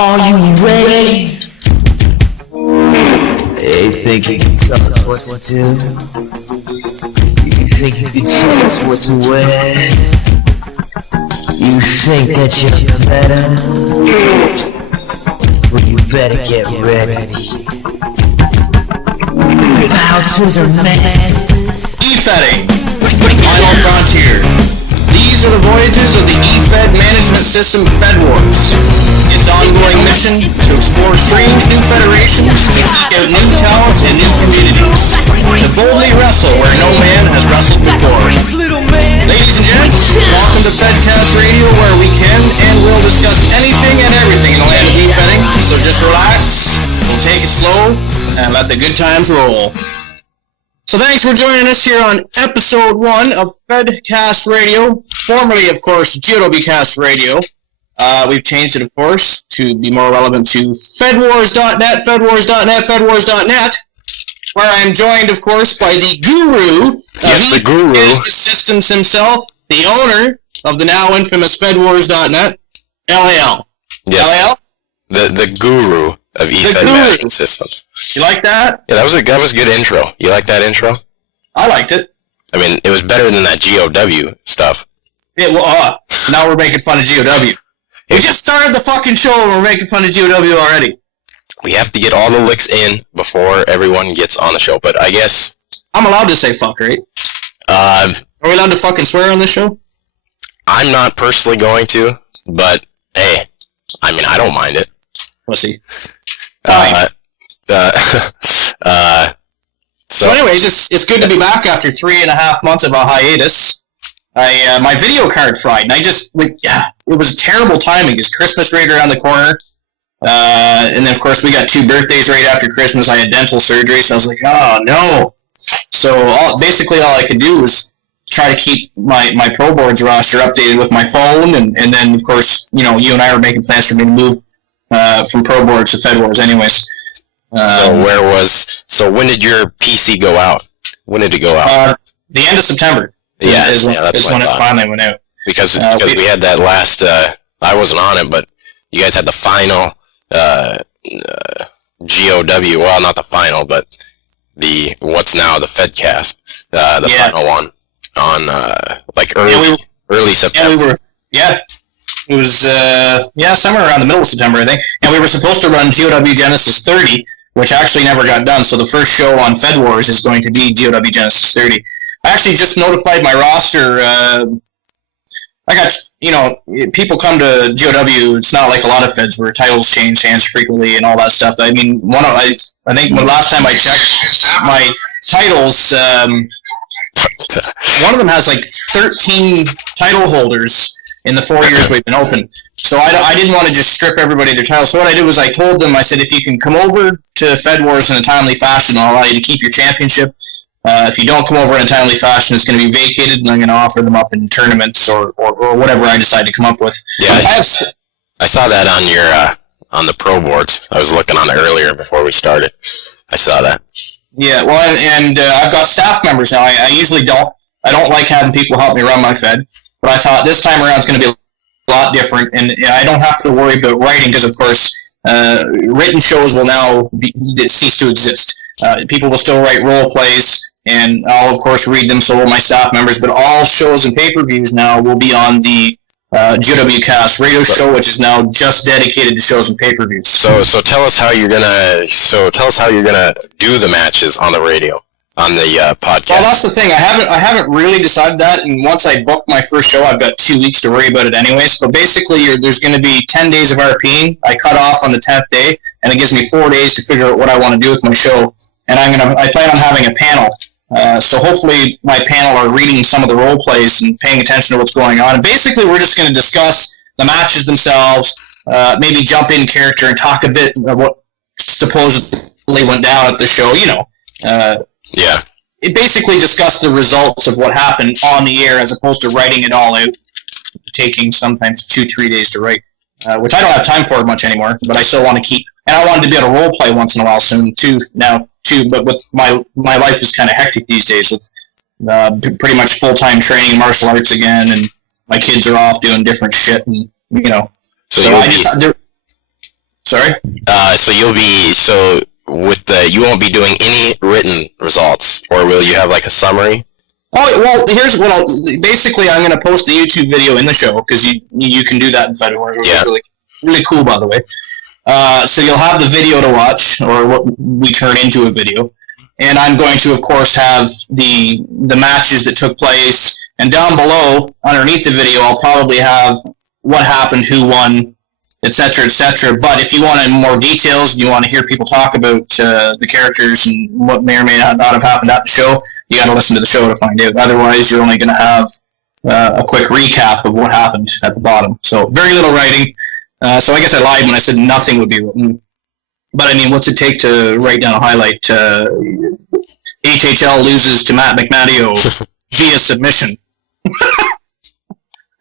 Are you ready? They think you can tell us what to do. You think you can tell us what to wear. You think that you're better. Well, you better get ready. Bow to the masters. E-Fetting, Final Frontier. These are the voyages of the E-Fed management system FedWars. Its ongoing mission to explore strange new federations, to seek out new talent and new communities, to boldly wrestle where no man has wrestled before. Ladies and gents, welcome to FedCast Radio, where we can and will discuss anything and everything in the land of E-Fetting. So just relax, we'll take it slow, and let the good times roll. So thanks for joining us here on episode 1 of FedCast Radio, formerly, of course, GOWcast Radio. We've changed it, of course, to be more relevant to FedWars.net, FedWars.net, where I am joined, of course, by the guru of the guru systems himself, the owner of the now infamous FedWars.net, LAL. Yes. LAL? The guru of E-Fed management systems. You like that? Yeah, that was a good intro. You like that intro? I liked it. I mean, it was better than that GOW stuff. Yeah, well, now we're making fun of GOW. We just started the fucking show and we're making fun of GOW already. We have to get all the licks in before everyone gets on the show, but I guess... I'm allowed to say fuck, right? Are we allowed to fucking swear on this show? I'm not personally going to, but hey, I mean, I don't mind it. Pussy. So anyways, it's good to be back after 3.5 months of a hiatus. My video card fried, and it was terrible timing because Christmas right around the corner, and then of course we got 2 birthdays right after Christmas. I had dental surgery, so I was like, oh no. So basically all I could do was try to keep my Pro Boards roster updated with my phone, and then of course, you and I were making plans for me to move from Pro Boards to FedWars anyways. So when did your PC go out? When did it go out? The end of September. Is when it finally went out. Because we had that last, I wasn't on it, but you guys had the final GOW, well, not the final, but what's now the FedCast, final one on early September. It was somewhere around the middle of September, I think. And we were supposed to run GOW Genesis 30, which actually never got done. So the first show on FedWars is going to be GOW Genesis 30. I actually just notified my roster. I got, people come to GOW. It's not like a lot of feds where titles change hands frequently and all that stuff. I mean, I think the last time I checked my titles, one of them has like 13 title holders in the 4 years we've been open. So I didn't want to just strip everybody their titles. So what I did was I told them, I said, if you can come over to FedWars in a timely fashion, I'll allow you to keep your championship. If you don't come over in a timely fashion, it's going to be vacated, and I'm going to offer them up in tournaments or whatever I decide to come up with. Yeah, I saw that on your on the Pro Boards. I was looking on it earlier before we started. I saw that. Yeah, well, and I've got staff members now. I usually don't. I don't like having people help me run my Fed, but I thought this time around it's going to be a lot different, and I don't have to worry about writing because, of course, written shows will now cease to exist. People will still write role plays, and I'll, of course, read them, so will my staff members, but all shows and pay-per-views now will be on the GOWcast radio show, which is now just dedicated to shows and pay-per-views. So tell us how you're gonna do the matches on the radio, on the podcast. Well, that's the thing. I haven't really decided that, and once I book my first show, I've got 2 weeks to worry about it anyways. But basically, there's going to be 10 days of RPing. I cut off on the 10th day, and it gives me 4 days to figure out what I want to do with my show. And I plan on having a panel. So hopefully my panel are reading some of the role plays and paying attention to what's going on. And basically we're just going to discuss the matches themselves, maybe jump in character and talk a bit of what supposedly went down at the show, It basically discussed the results of what happened on the air as opposed to writing it all out, taking sometimes 2-3 days to write, which I don't have time for much anymore, but I still want to keep. And I wanted to be able to role play once in a while soon too. But with my life is kind of hectic these days with pretty much full-time training in martial arts again, and my kids are off doing different shit, and So Sorry? You won't be doing any written results, or will you have like a summary? Oh, well, here's what basically I'm going to post the YouTube video in the show, because you can do that in FedWars, which is really, really cool, by the way. So you'll have the video to watch, or what we turn into a video. And I'm going to, of course, have the matches that took place, and down below, underneath the video, I'll probably have what happened, who won, etc., etc. But if you want more details, and you want to hear people talk about the characters and what may or may not have happened at the show, you got to listen to the show to find out. Otherwise, you're only going to have a quick recap of what happened at the bottom. So very little writing. So I guess I lied when I said nothing would be written. But I mean, what's it take to write down a highlight? HHL loses to Matt McMadio via submission.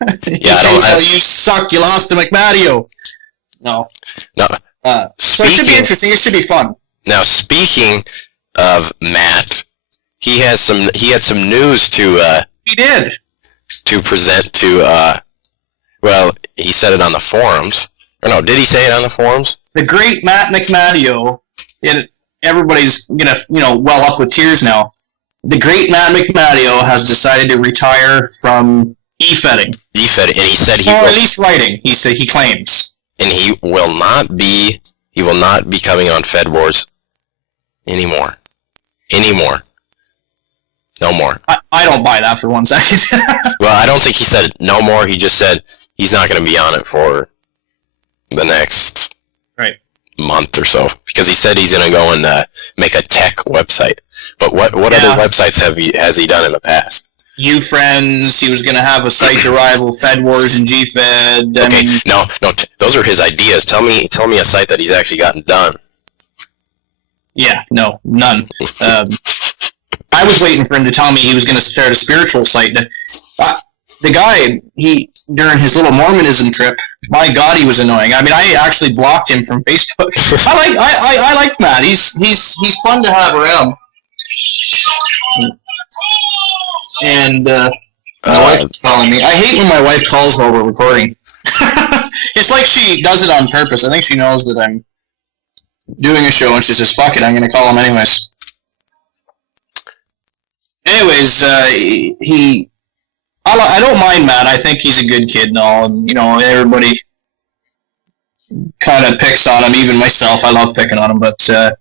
HHL, you suck. You lost to McMadio. No. So it should be interesting. It should be fun. Now, speaking of Matt, he had some news to present to. Well, he said it on the forums. Or no, did he say it on the forums? The great Matt McMadio. Everybody's gonna well up with tears now. The great Matt McMadio has decided to retire from e-fedding. And he said or at least writing. He claims. And he will not be coming on FedWars anymore. No more. I don't buy that for 1 second. Well, I don't think he said no more. He just said he's not going to be on it for the next month or so, because he said he's going to go and make a tech website. But what other websites has he done in the past? UFriends. He was going to have a site to rival FedWars and GFed. Okay, no, those are his ideas. Tell me a site that he's actually gotten done. Yeah, no, none. I was waiting for him to tell me he was going to start a spiritual site. The guy, during his little Mormonism trip, my God, he was annoying. I mean, I actually blocked him from Facebook. I like Matt. He's fun to have around. And my wife's calling me. I hate when my wife calls while we're recording. It's like she does it on purpose. I think she knows that I'm doing a show, and she says, "Fuck it, I'm going to call him anyways." Anyways, I don't mind Matt. I think he's a good kid and all, and everybody kind of picks on him, even myself. I love picking on him, but I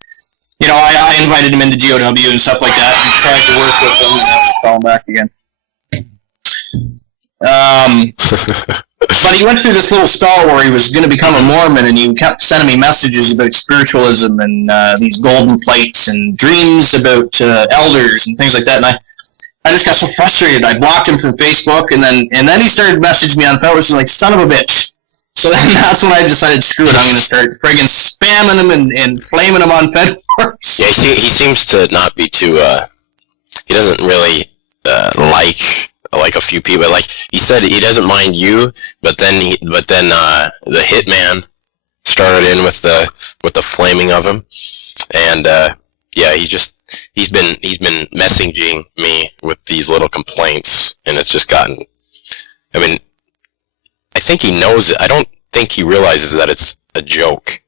invited him into GOW and stuff like that, and tried to work with him, and I have to call him back again. But he went through this little spell where he was going to become a Mormon, and he kept sending me messages about spiritualism and these golden plates and dreams about elders and things like that. And I just got so frustrated. I blocked him from Facebook, and then he started messaging me on FedWars like, son of a bitch. So then that's when I decided, screw it, I'm going to start friggin' spamming him and flaming him on FedWars. Yeah, he seems to not be too. He doesn't really like a few people. Like he said, he doesn't mind you, but then the hitman started in with the flaming of him, and he's been messaging me with these little complaints, and it's just gotten. I mean, I think he knows it. I don't think he realizes that it's a joke.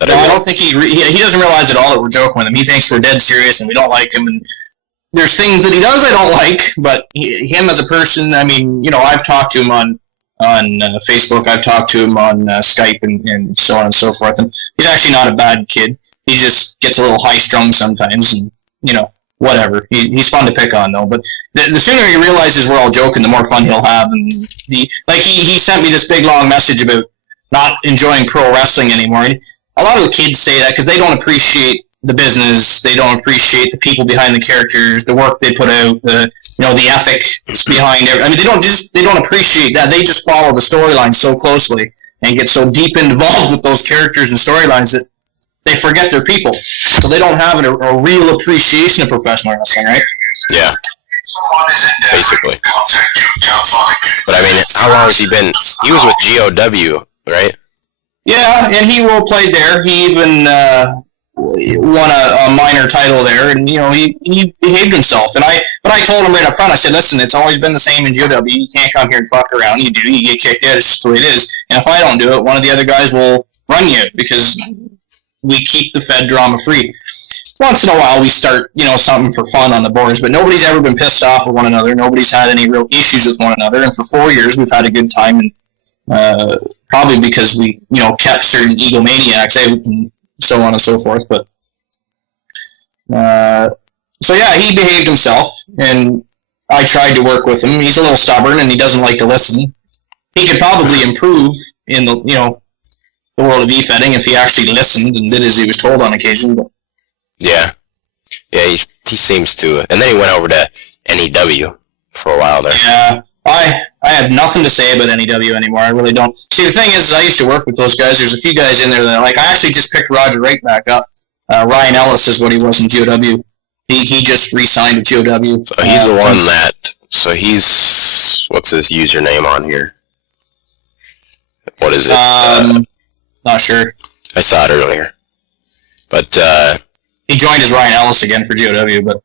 I don't think he doesn't realize at all that we're joking with him. He thinks we're dead serious and we don't like him, and there's things that he does I don't like, but him as a person, I mean, I've talked to him on Facebook, I've talked to him on Skype and so on and so forth, and he's actually not a bad kid. He just gets a little high-strung sometimes, and, whatever. He's fun to pick on, though, but the sooner he realizes we're all joking, the more fun he'll have, and he sent me this big, long message about not enjoying pro wrestling anymore, and a lot of the kids say that because they don't appreciate the business, they don't appreciate the people behind the characters, the work they put out, the ethics behind it. I mean, they don't appreciate that. They just follow the storyline so closely and get so deep involved with those characters and storylines that they forget their people. So they don't have a real appreciation of professional wrestling, right? Yeah. Basically. But I mean, how long has he been? He was with GOW, right? Yeah, and he role played there. He even won a minor title there, and he behaved himself. But I told him right up front. I said, listen, it's always been the same in GOW. You can't come here and fuck around. You get kicked out. It's just the way it is. And if I don't do it, one of the other guys will run you because we keep the Fed drama free. Once in a while, we start, something for fun on the boards, but nobody's ever been pissed off with one another. Nobody's had any real issues with one another, and for 4 years, we've had a good time, and probably because we, kept certain egomaniacs out and so on and so forth. But so yeah, he behaved himself, and I tried to work with him. He's a little stubborn, and he doesn't like to listen. He could probably improve in the world of e-fetting if he actually listened and did as he was told on occasion. But yeah, he seems to. And then he went over to NEW for a while there. Yeah, I have nothing to say about NEW anymore. I really don't. See, the thing is I used to work with those guys. There's a few guys in there that I actually just picked Roger Wright back up. Ryan Ellis is what he was in GOW. He just re-signed with GOW. So he's the one that. So he's what's his username on here? What is it? Not sure. I saw it earlier, but he joined as Ryan Ellis again for GOW. But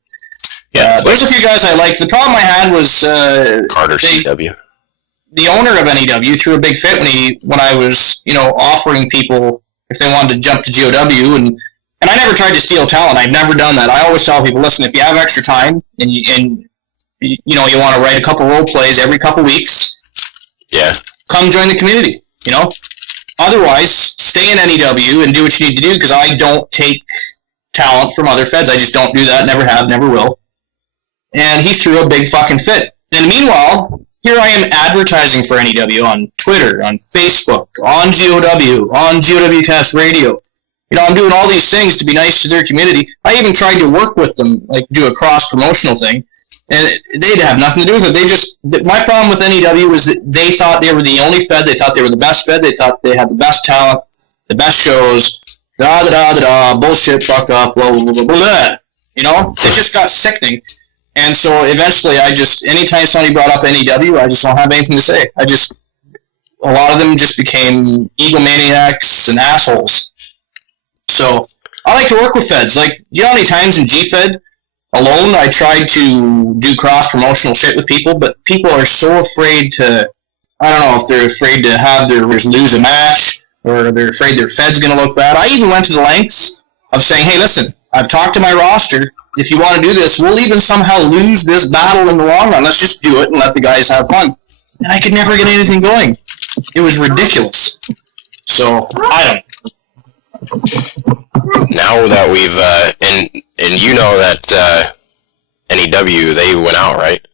yeah, there's a few guys I liked. The problem I had was Carter CW. The owner of NEW threw a big fit when I was offering people if they wanted to jump to GOW, and I never tried to steal talent. I've never done that. I always tell people, listen, if you have extra time and you want to write a couple role plays every couple weeks, yeah, come join the community. Otherwise, stay in NEW and do what you need to do, because I don't take talent from other feds. I just don't do that. Never have, never will. And he threw a big fucking fit. And meanwhile, here I am advertising for NEW on Twitter, on Facebook, on GOW, on GOWcast Radio. I'm doing all these things to be nice to their community. I even tried to work with them, like do a cross-promotional thing, and they'd have nothing to do with it. My problem with NEW was that they thought they were the only Fed. They thought they were the best Fed. They thought they had the best talent, the best shows, bullshit, fuck up, blah, blah, blah, blah, blah. It just got sickening. And so eventually anytime somebody brought up NEW, I just don't have anything to say. A lot of them just became egomaniacs and assholes. So I like to work with feds. Like, do you know how many times in GFed alone I tried to do cross-promotional shit with people, but people are so afraid to, I don't know if they're afraid to have lose a match, or they're afraid their fed's going to look bad. I even went to the lengths of saying, hey, listen, I've talked to my roster. If you want to do this, we'll even somehow lose this battle in the long run. Let's just do it and let the guys have fun. And I could never get anything going. It was ridiculous. So, I don't know. Now that we've and you know that NEW, they went out, right?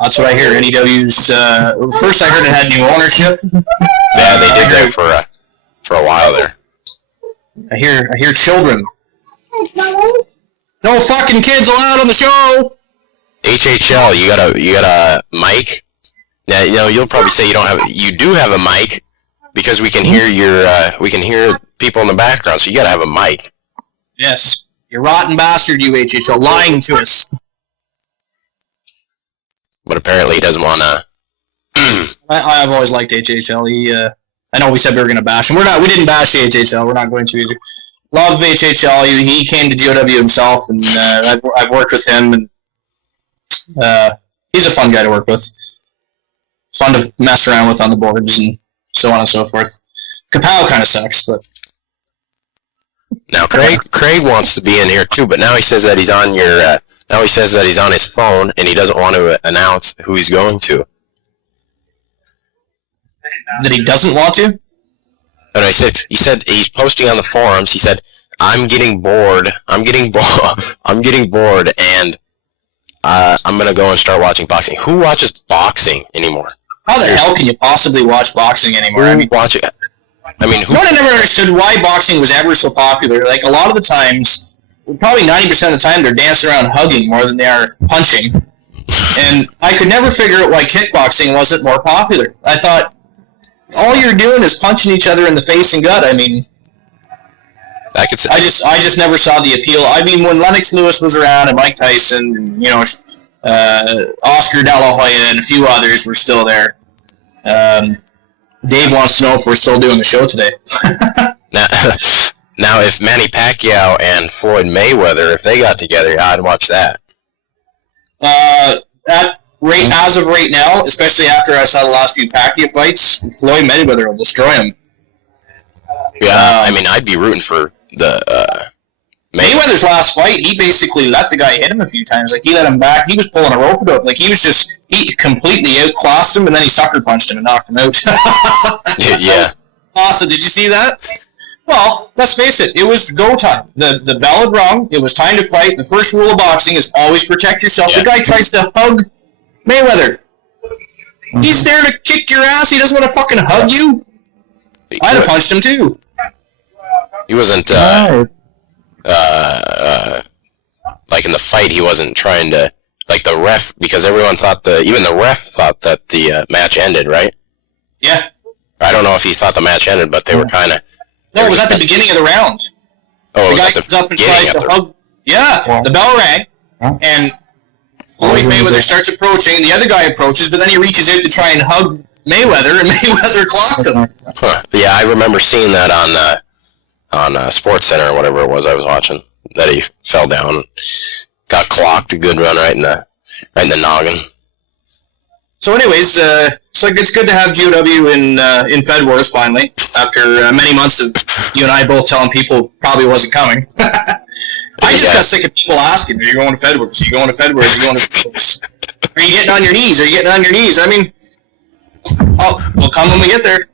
That's what I hear. NEW's first I heard it had new ownership. Yeah, they did that for a while there. I hear children. No fucking kids allowed on the show. HHL, you got a mic. Now you'll probably say you do have a mic, because we can hear people in the background, so you gotta have a mic. Yes. You rotten bastard, you HHL, lying to us. But apparently he doesn't wanna. I've always liked HHL. I know we said we were gonna bash him. We didn't bash HHL. We're not going to either. Love HHL. He came to GOW himself, and I've worked with him, and he's a fun guy to work with. Fun to mess around with on the boards and so on and so forth. Kapow kind of sucks, but now Craig wants to be in here too, but now he says that he's on his phone, and he doesn't want to announce who he's going to. That he doesn't want to? And he said he's posting on the forums. He said, I'm getting bored, and I'm gonna go and start watching boxing. Who watches boxing anymore? How the hell can you possibly watch boxing anymore? Who? I never understood why boxing was ever so popular. Like, a lot of the times, probably 90% of the time, they're dancing around hugging more than they are punching. And I could never figure out why kickboxing wasn't more popular. I thought, all you're doing is punching each other in the face and gut. I mean, I just never saw the appeal. I mean, when Lennox Lewis was around, and Mike Tyson, and, Oscar De La Hoya and a few others were still there. Dave wants to know if we're still doing the show today. Now, if Manny Pacquiao and Floyd Mayweather, if they got together, I'd watch that. As of right now, especially after I saw the last few Pacquiao fights, Floyd Mayweather will destroy him. Yeah, I mean, I'd be rooting for the Mayweather's last fight, he basically let the guy hit him a few times. Like, he let him back. He was pulling a rope up. Like, he completely outclassed him, and then he sucker punched him and knocked him out. Yeah. Awesome. Did you see that? Well, let's face it. It was go time. The bell had rung. It was time to fight. The first rule of boxing is always protect yourself. Yeah. The guy tries to hug Mayweather. He's there to kick your ass. He doesn't want to fucking hug you. I'd have punched him, too. He wasn't, like in the fight, he wasn't trying to, like the ref, because everyone thought even the ref thought that the match ended, right? Yeah. I don't know if he thought the match ended, but they were kind of... No, it was at the beginning of the round. Oh, it was at the guy comes up and tries to hug... Yeah, the bell rang, and Floyd Mayweather starts approaching, the other guy approaches, but then he reaches out to try and hug Mayweather, and Mayweather clocked him. Huh. Yeah, I remember seeing that on Sports Center or whatever it was I was watching, that he fell down and got clocked, a good run right in the noggin. So anyways, it's good to have GOW in Fed Wars finally, after many months of you and I both telling people probably wasn't coming. I just got sick of people asking, are you going to Fed Wars? Are you going to Fed Wars? Are you going to Fed Wars? Are you getting on your knees? Are you getting on your knees? I mean, we'll come when we get there.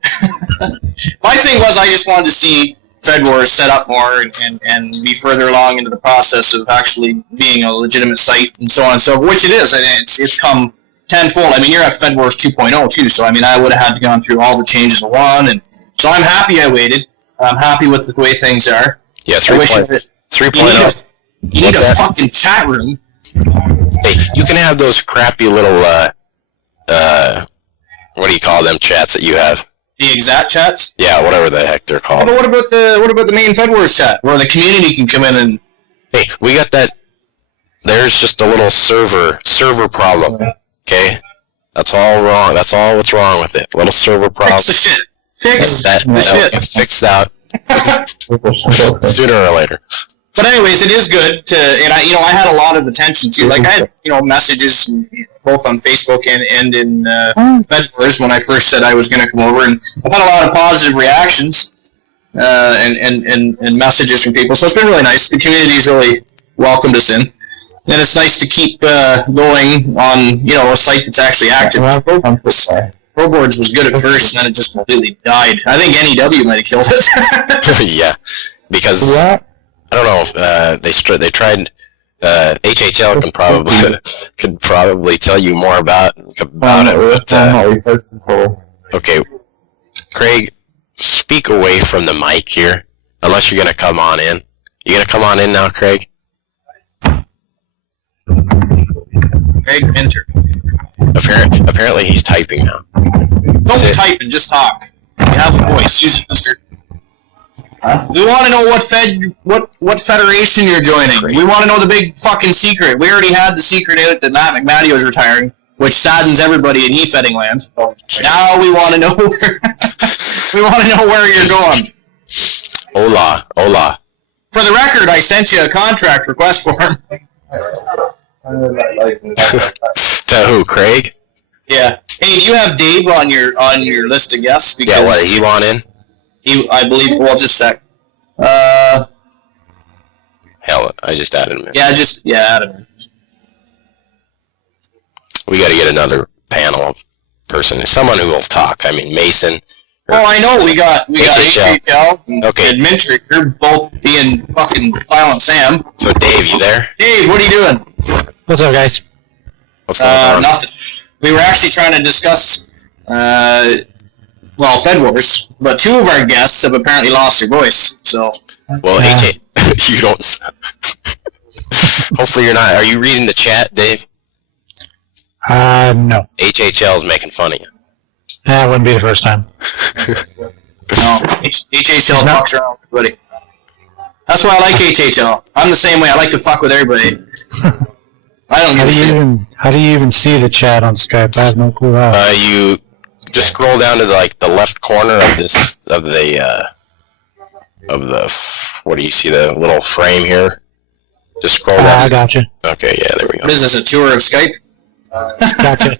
My thing was I just wanted to see Fed Wars set up more and be further along into the process of actually being a legitimate site and so on and so forth, which it is, and it's come tenfold. I mean, you're at Fed Wars 2.0 too, so I mean, I would have had to gone through all the changes of one, and so I'm happy I waited. I'm happy with the way things are. Yeah, 3.0. You need a fucking chat room. Hey, you can have those crappy little, what do you call them chats that you have? The exact chats? Yeah, whatever the heck they're called. But what about the main Fed Wars chat, where the community can come in and... Hey, we got that... There's just a little server problem, okay? That's all wrong. That's all what's wrong with it. Little server problem. Fix the shit. Fix that. The shit. Get fixed out sooner or later. But anyways, it is good to, and I had a lot of attention too. Like I had, messages both on Facebook and in Fed Wars when I first said I was going to come over, and I've had a lot of positive reactions and messages from people. So it's been really nice. The community's really welcomed us in, and it's nice to keep going on a site that's actually active. Pro Boards was good at first, and then it just completely died. I think NEW might have killed it. Yeah, because I don't know if they tried. HHL could probably tell you more about it. But, okay, Craig, speak away from the mic here, unless you're gonna come on in. You gonna come on in now, Craig? Craig, enter. Apparently he's typing now. Don't type and just talk. You have a voice. Use it, mister. Huh? We want to know what federation you're joining. Great. We want to know the big fucking secret. We already had the secret out that Matt McMaddy was retiring, which saddens everybody in e-fetting land. Now we want to know where you're going. Hola. For the record, I sent you a contract request form. To who, Craig? Yeah. Hey, do you have Dave on your list of guests? Because yeah, what, he want in? I believe, well, just a sec. Hell, I just added him in. Yeah, add him in. We gotta get another panel of person. Someone who will talk. I mean, Mason. Well, I know, we got HHL okay. And Minter. You're both being fucking Violent Sam. So, Dave, you there? Dave, what are you doing? What's up, guys? What's going on? Nothing. We were actually trying to discuss, Fed Wars, but two of our guests have apparently lost their voice, so... Well, yeah. You don't... Hopefully you're not... Are you reading the chat, Dave? No. HHL's making fun of you. That wouldn't be the first time. No, HHL fucks around with everybody. That's why I like HHL. I'm the same way. I like to fuck with everybody. I don't give a shit. How do you even see the chat on Skype? I have no clue how. You just scroll down to the left corner of the what do you see, the little frame here? Just scroll down. I gotcha. Okay, yeah, there we go. What is this, a tour of Skype? Gotcha.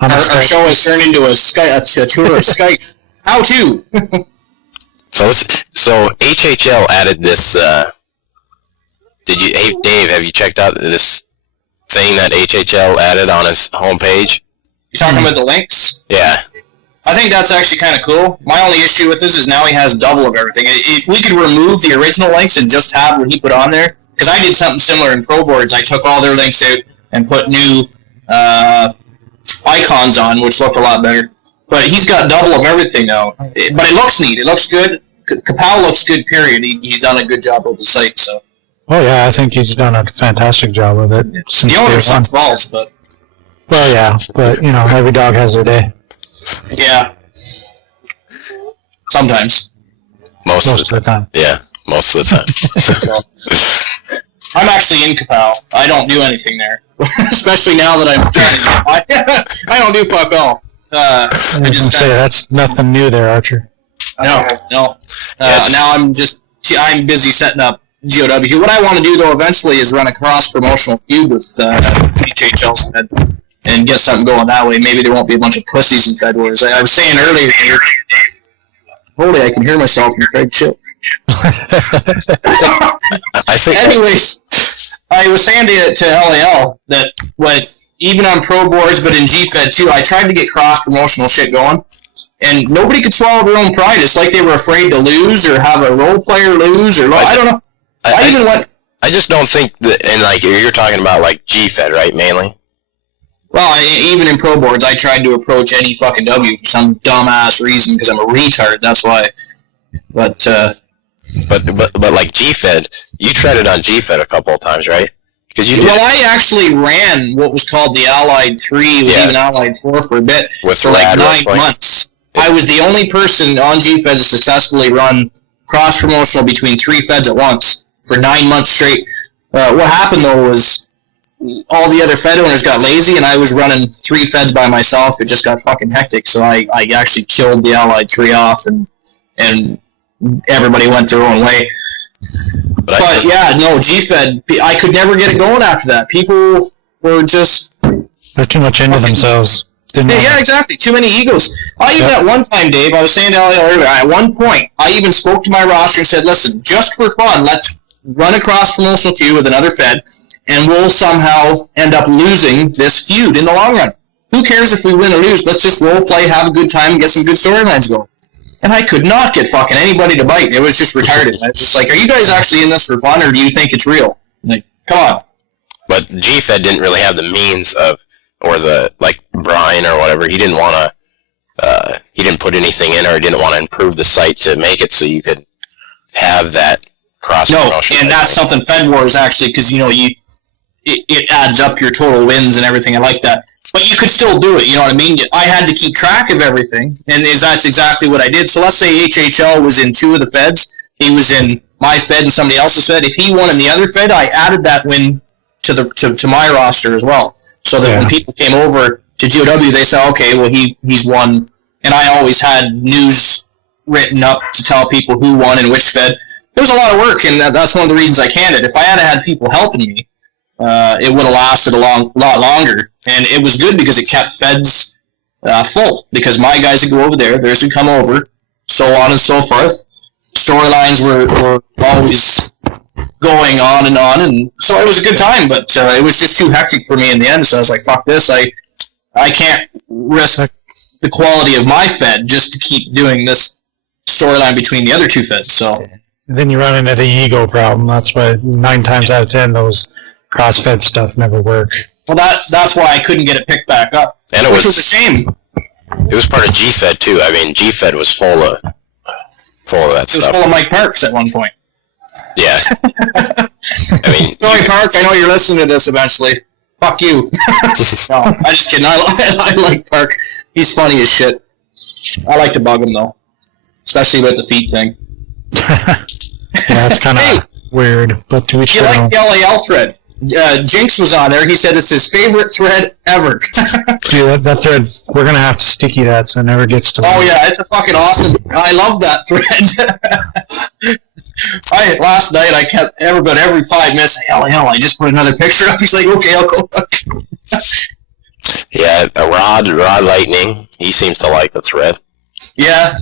Our show has turned into a tour of Skype. How to? So HHL added this. Hey Dave, have you checked out this thing that HHL added on his homepage? You talking about the links? Yeah. I think that's actually kind of cool. My only issue with this is now he has double of everything. If we could remove the original links and just have what he put on there, because I did something similar in Pro Boards. I took all their links out and put new icons on, which looked a lot better. But he's got double of everything now. But it looks neat. It looks good. Kapow looks good, period. He's done a good job with the site. So. Oh, yeah, I think he's done a fantastic job with it. Since the owner sucks balls, but... Well, yeah, but, every dog has their day. Yeah. Sometimes. Most of the time. Yeah, most of the time. I'm actually in Kapow. I don't do anything there. Especially now that I don't do fuck all. I was going to say, that's nothing new there, Archer. No. Now I'm busy setting up GOW. What I want to do, though, eventually is run a cross-promotional feud with HHL and get something going that way. Maybe there won't be a bunch of pussies in Fed Wars. I was saying earlier, holy, I can hear myself in Craig shit. Anyways, I was saying to LAL that even on Pro Boards, but in GFed too, I tried to get cross-promotional shit going, and nobody could swallow their own pride. It's like they were afraid to lose or have a role player lose, or I don't know. I just don't think that, and like you're talking about like GFed, right, mainly? Well, even in Pro Boards, I tried to approach any fucking W for some dumbass reason because I'm a retard. That's why. But like GFed, you tried it on GFed a couple of times, right? Well, I actually ran what was called the Allied 3, it was even Allied 4 for a bit, for like 9 months. I was the only person on GFed to successfully run cross-promotional between 3 feds at once for 9 months straight. What happened, though, was all the other fed owners got lazy, and I was running 3 feds by myself. It just got fucking hectic, so I actually killed the Allied 3 off, and everybody went their own way. But yeah, no, GFed, I could never get it going after that. People were just... They're too much into themselves. Yeah, exactly. Too many egos. At one time, Dave, I was saying to LAL earlier, at one point, I even spoke to my roster and said, listen, just for fun, let's run a cross-promotional feud with another Fed, and we'll somehow end up losing this feud in the long run. Who cares if we win or lose? Let's just role play, have a good time, and get some good storylines going. And I could not get fucking anybody to bite. It was just retarded. I was just like, are you guys actually in this for fun, or do you think it's real? Like, come on. But GFed didn't really have the means of, or the, like, Brian or whatever, he didn't want to, he didn't put anything in, or he didn't want to improve the site to make it so you could have that cross-promotion. No, and that's something Fed Wars actually, because, it adds up your total wins and everything. I like that. But you could still do it, you know what I mean? I had to keep track of everything, and that's exactly what I did. So let's say HHL was in 2 of the feds. He was in my fed and somebody else's fed. If he won in the other fed, I added that win to my roster as well. So that when people came over to GOW, they said, okay, well, he's won. And I always had news written up to tell people who won and which fed. It was a lot of work, and that's one of the reasons I canned it. If I had people helping me, it would have lasted a lot longer. And it was good because it kept feds full. Because my guys would go over there, theirs would come over, so on and so forth. Storylines were always going on, and so it was a good time, but it was just too hectic for me in the end, so I was like, fuck this, I can't risk the quality of my fed just to keep doing this storyline between the other 2 feds, so... Then you run into the ego problem. That's why 9 times out of 10, those cross-fed stuff never work. Well, that's why I couldn't get it picked back up, and which was a shame. It was part of GFed, too. I mean, GFed was full of that stuff. It was full of Mike Parks at one point. Yeah. I mean... Sorry, Park, I know you're listening to this eventually. Fuck you. No, I'm just kidding. I like Park. He's funny as shit. I like to bug him, though. Especially with the feet thing. Yeah, it's kind of weird, but to each their own. You like the LAL thread? Jinx was on there. He said it's his favorite thread ever. Yeah, that thread's... We're going to have to sticky that so it never gets to... Oh, yeah, it's a fucking awesome... I love that thread. Last night, I kept every 5 minutes, hell, I just put another picture up. He's like, okay, I'll go look. Yeah, Rod Lightning, he seems to like the thread. Yeah.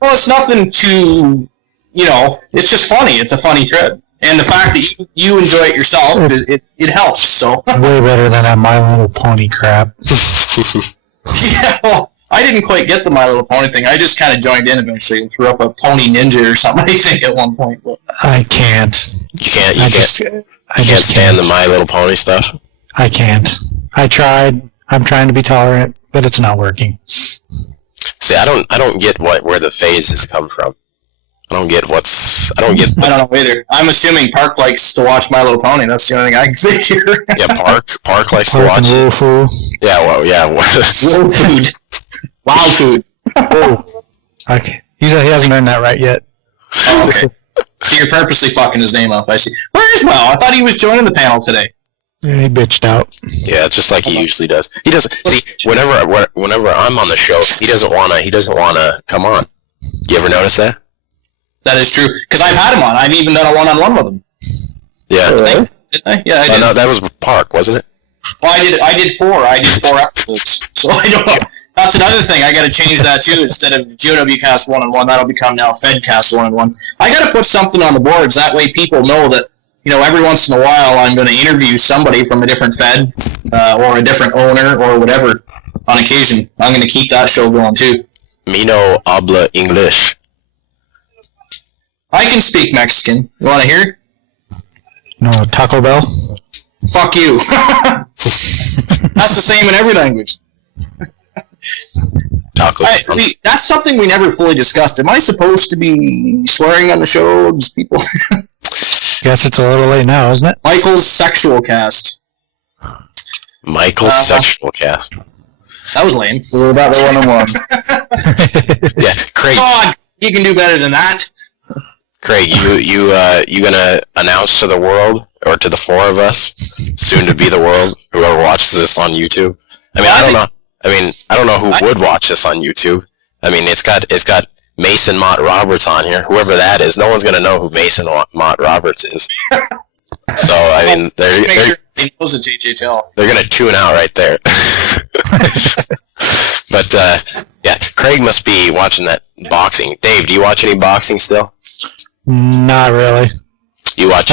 Well, it's nothing too, it's just funny. It's a funny thread. And the fact that you enjoy it yourself, it helps, so. Way better than that My Little Pony crap. Yeah, well, I didn't quite get the My Little Pony thing. I just kind of joined in eventually and threw up a Pony Ninja or something, I think, at one point. But. I can't. You can't stand the My Little Pony stuff? I can't. I tried. I'm trying to be tolerant, but it's not working. See, I don't get where the phases come from. I don't know either. I'm assuming Park likes to watch My Little Pony. That's the only thing I can figure. Yeah, Park likes to watch it. Food. Yeah, well, yeah. Wild food. Wild food. Oh. Okay. He hasn't earned that right yet. Oh, okay. So you're purposely fucking his name up, I see. Where is Mal? I thought he was joining the panel today. Yeah, he bitched out. Yeah, just like he usually does. He doesn't see whenever I'm on the show, he doesn't wanna come on. You ever notice that? That is true, because I've had him on. I've even done a one-on-one with him. Yeah. Didn't I? Yeah, I did. No, that was Park, wasn't it? Well, I did 4 episodes. So I don't know. That's another thing. I got to change that too. Instead of GOWcast 1-on-1, that'll become now FedCast 1-on-1. I got to put something on the boards. That way people know that, every once in a while I'm going to interview somebody from a different Fed or a different owner or whatever on occasion. I'm going to keep that show going too. Me no habla English. I can speak Mexican. You want to hear? No, Taco Bell? Fuck you. That's the same in every language. Taco. That's something we never fully discussed. Am I supposed to be swearing on the show? Does people? Guess it's a little late now, isn't it? Michael's sexual cast. Michael's sexual cast. That was lame. We're about the 1-on-1. Yeah, Craig. God, you can do better than that. Craig, you gonna announce to the world, or to the 4 of us, soon to be the world, whoever watches this on YouTube? I mean, I don't know. I don't know who would watch this on YouTube. I mean, it's got Mason Mott Roberts on here. Whoever that is, no one's gonna know who Mason Mott Roberts is. So I mean, make sure he knows it's HHL. They're gonna tune out right there. But yeah, Craig must be watching that boxing. Dave, do you watch any boxing still? Not really. You watch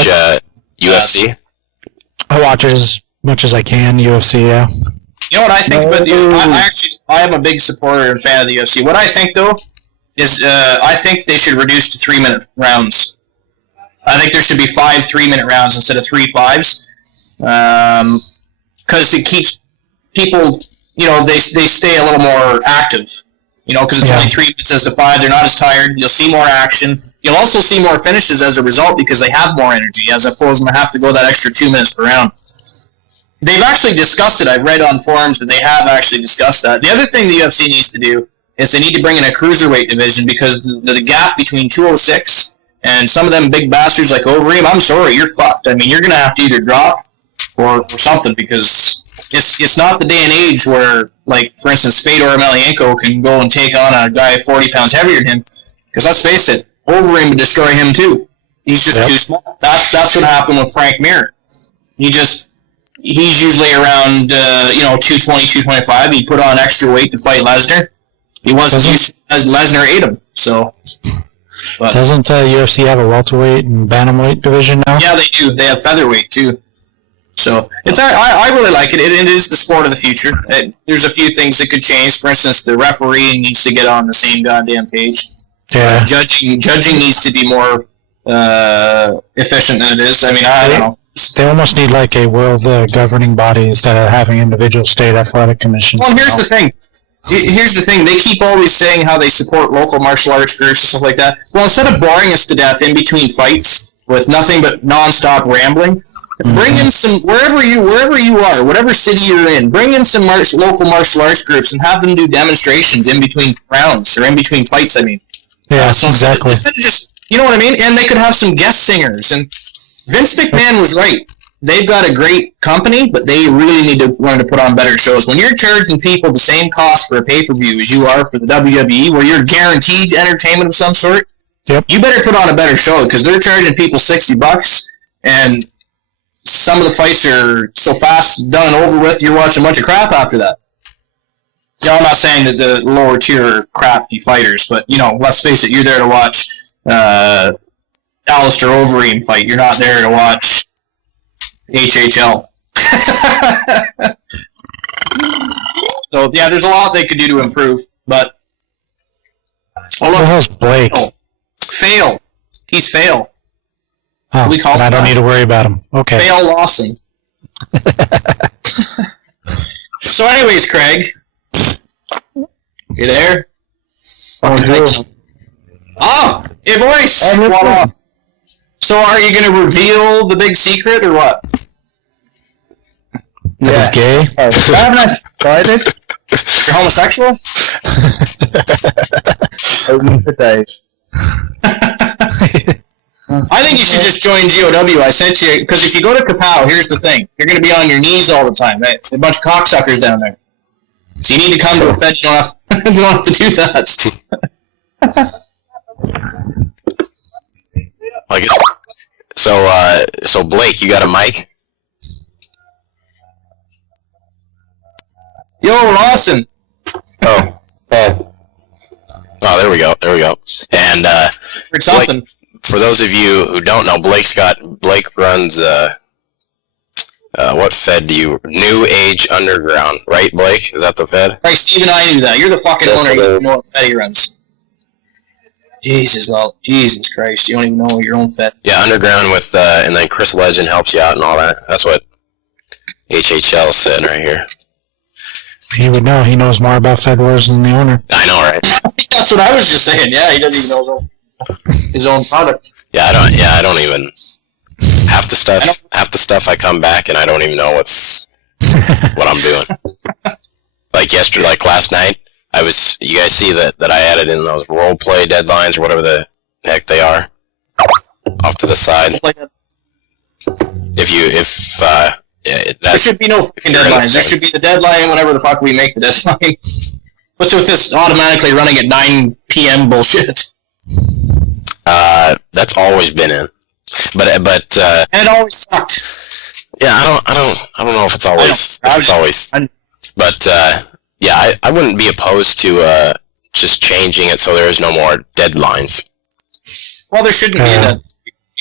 UFC? I watch it as much as I can, UFC, yeah. You know what I think? But I am a big supporter and fan of the UFC. What I think, though, is I think they should reduce to 3-minute rounds. I think there should be 5 3-minute rounds instead of 3 5s. Because it keeps people, they stay a little more active. Because it's only 3 minutes as to 5. They're not as tired. You'll see more action. You'll also see more finishes as a result because they have more energy, as opposed to have to go that extra 2 minutes per round. They've actually discussed it. I've read on forums that they have actually discussed that. The other thing the UFC needs to do is they need to bring in a cruiserweight division because the gap between 206 and some of them big bastards like Overeem, I'm sorry, you're fucked. I mean, you're going to have to either drop or something because it's not the day and age where, like, for instance, Fedor Emelianenko can go and take on a guy 40 pounds heavier than him. Because let's face it, Overeem would destroy him too. He's just too small. That's what happened with Frank Mir. He's usually around 220, 225. He put on extra weight to fight Lesnar. He wasn't used to as Lesnar ate him. So, but, doesn't UFC have a welterweight and bantamweight division now? Yeah, they do. They have featherweight too. So I really like it. It is the sport of the future. There's a few things that could change. For instance, the referee needs to get on the same goddamn page. Yeah. Judging needs to be more efficient than it is. I mean, I don't know. They almost need like a world governing body instead of having individual state athletic commissions. Well, here's the thing. They keep always saying how they support local martial arts groups and stuff like that. Well, instead of boring us to death in between fights with nothing but non-stop rambling, bring in some, wherever you are, whatever city you're in, bring in some local martial arts groups and have them do demonstrations in between rounds, or in between fights, I mean. Yeah, exactly. Instead of just, you know what I mean? And they could have some guest singers. And Vince McMahon was right. They've got a great company, but they really need to learn to put on better shows. When you're charging people the same cost for a pay-per-view as you are for the WWE, where you're guaranteed entertainment of some sort, you better put on a better show, because they're charging people $60, and some of the fights are so fast, done and over with, you're watching a bunch of crap after that. You know, I'm not saying that the lower tier are crappy fighters, but, you know, let's face it, you're there to watch Alistair Overeem fight. You're not there to watch HHL. So, yeah, there's a lot they could do to improve, but... Oh, look. How's Blake? Oh, Fail. He's Fail. Oh, we call I don't need to worry about him. Okay. Fail Lawson. So anyways, Craig... You there? Oh, hey, boys! So are you going to reveal the big secret, or what? That is gay? Haven't I started? You're homosexual? I think you should just join GOW. I sent you, because if you go to Kapow, here's the thing. You're going to be on your knees all the time. Right? A bunch of cocksuckers down there. So you need to come to a Fed. You don't have to do that. I guess. So Blake, you got a mic? Yo, Lawson. Oh, there we go. And Blake, for those of you who don't know, Blake runs what Fed do you? New Age Underground, right, Blake? Is that the Fed? Right, Steve and I knew that. You're the fucking owner. You don't know what Fed he runs. Jesus Christ! You don't even know your own Fed. Yeah, Underground with, and then Chris Legend helps you out and all that. That's what HHL said right here. He would know. He knows more about Fed Wars than the owner. I know, right? That's what I was just saying. Yeah, he doesn't even know his own product. Yeah, I don't even half the stuff I come back and I don't even know what I'm doing. Like last night, you guys see that I added in those role play deadlines or whatever the heck they are off to the side. There should be no fucking deadlines. There should be the deadline whenever the fuck we make the deadline. What's with this automatically running at 9 p.m. bullshit? That's always been in, but and it always sucked. Yeah, I don't know if it's always but yeah, I wouldn't be opposed to just changing it so there is no more deadlines. Well, there shouldn't be a deadline.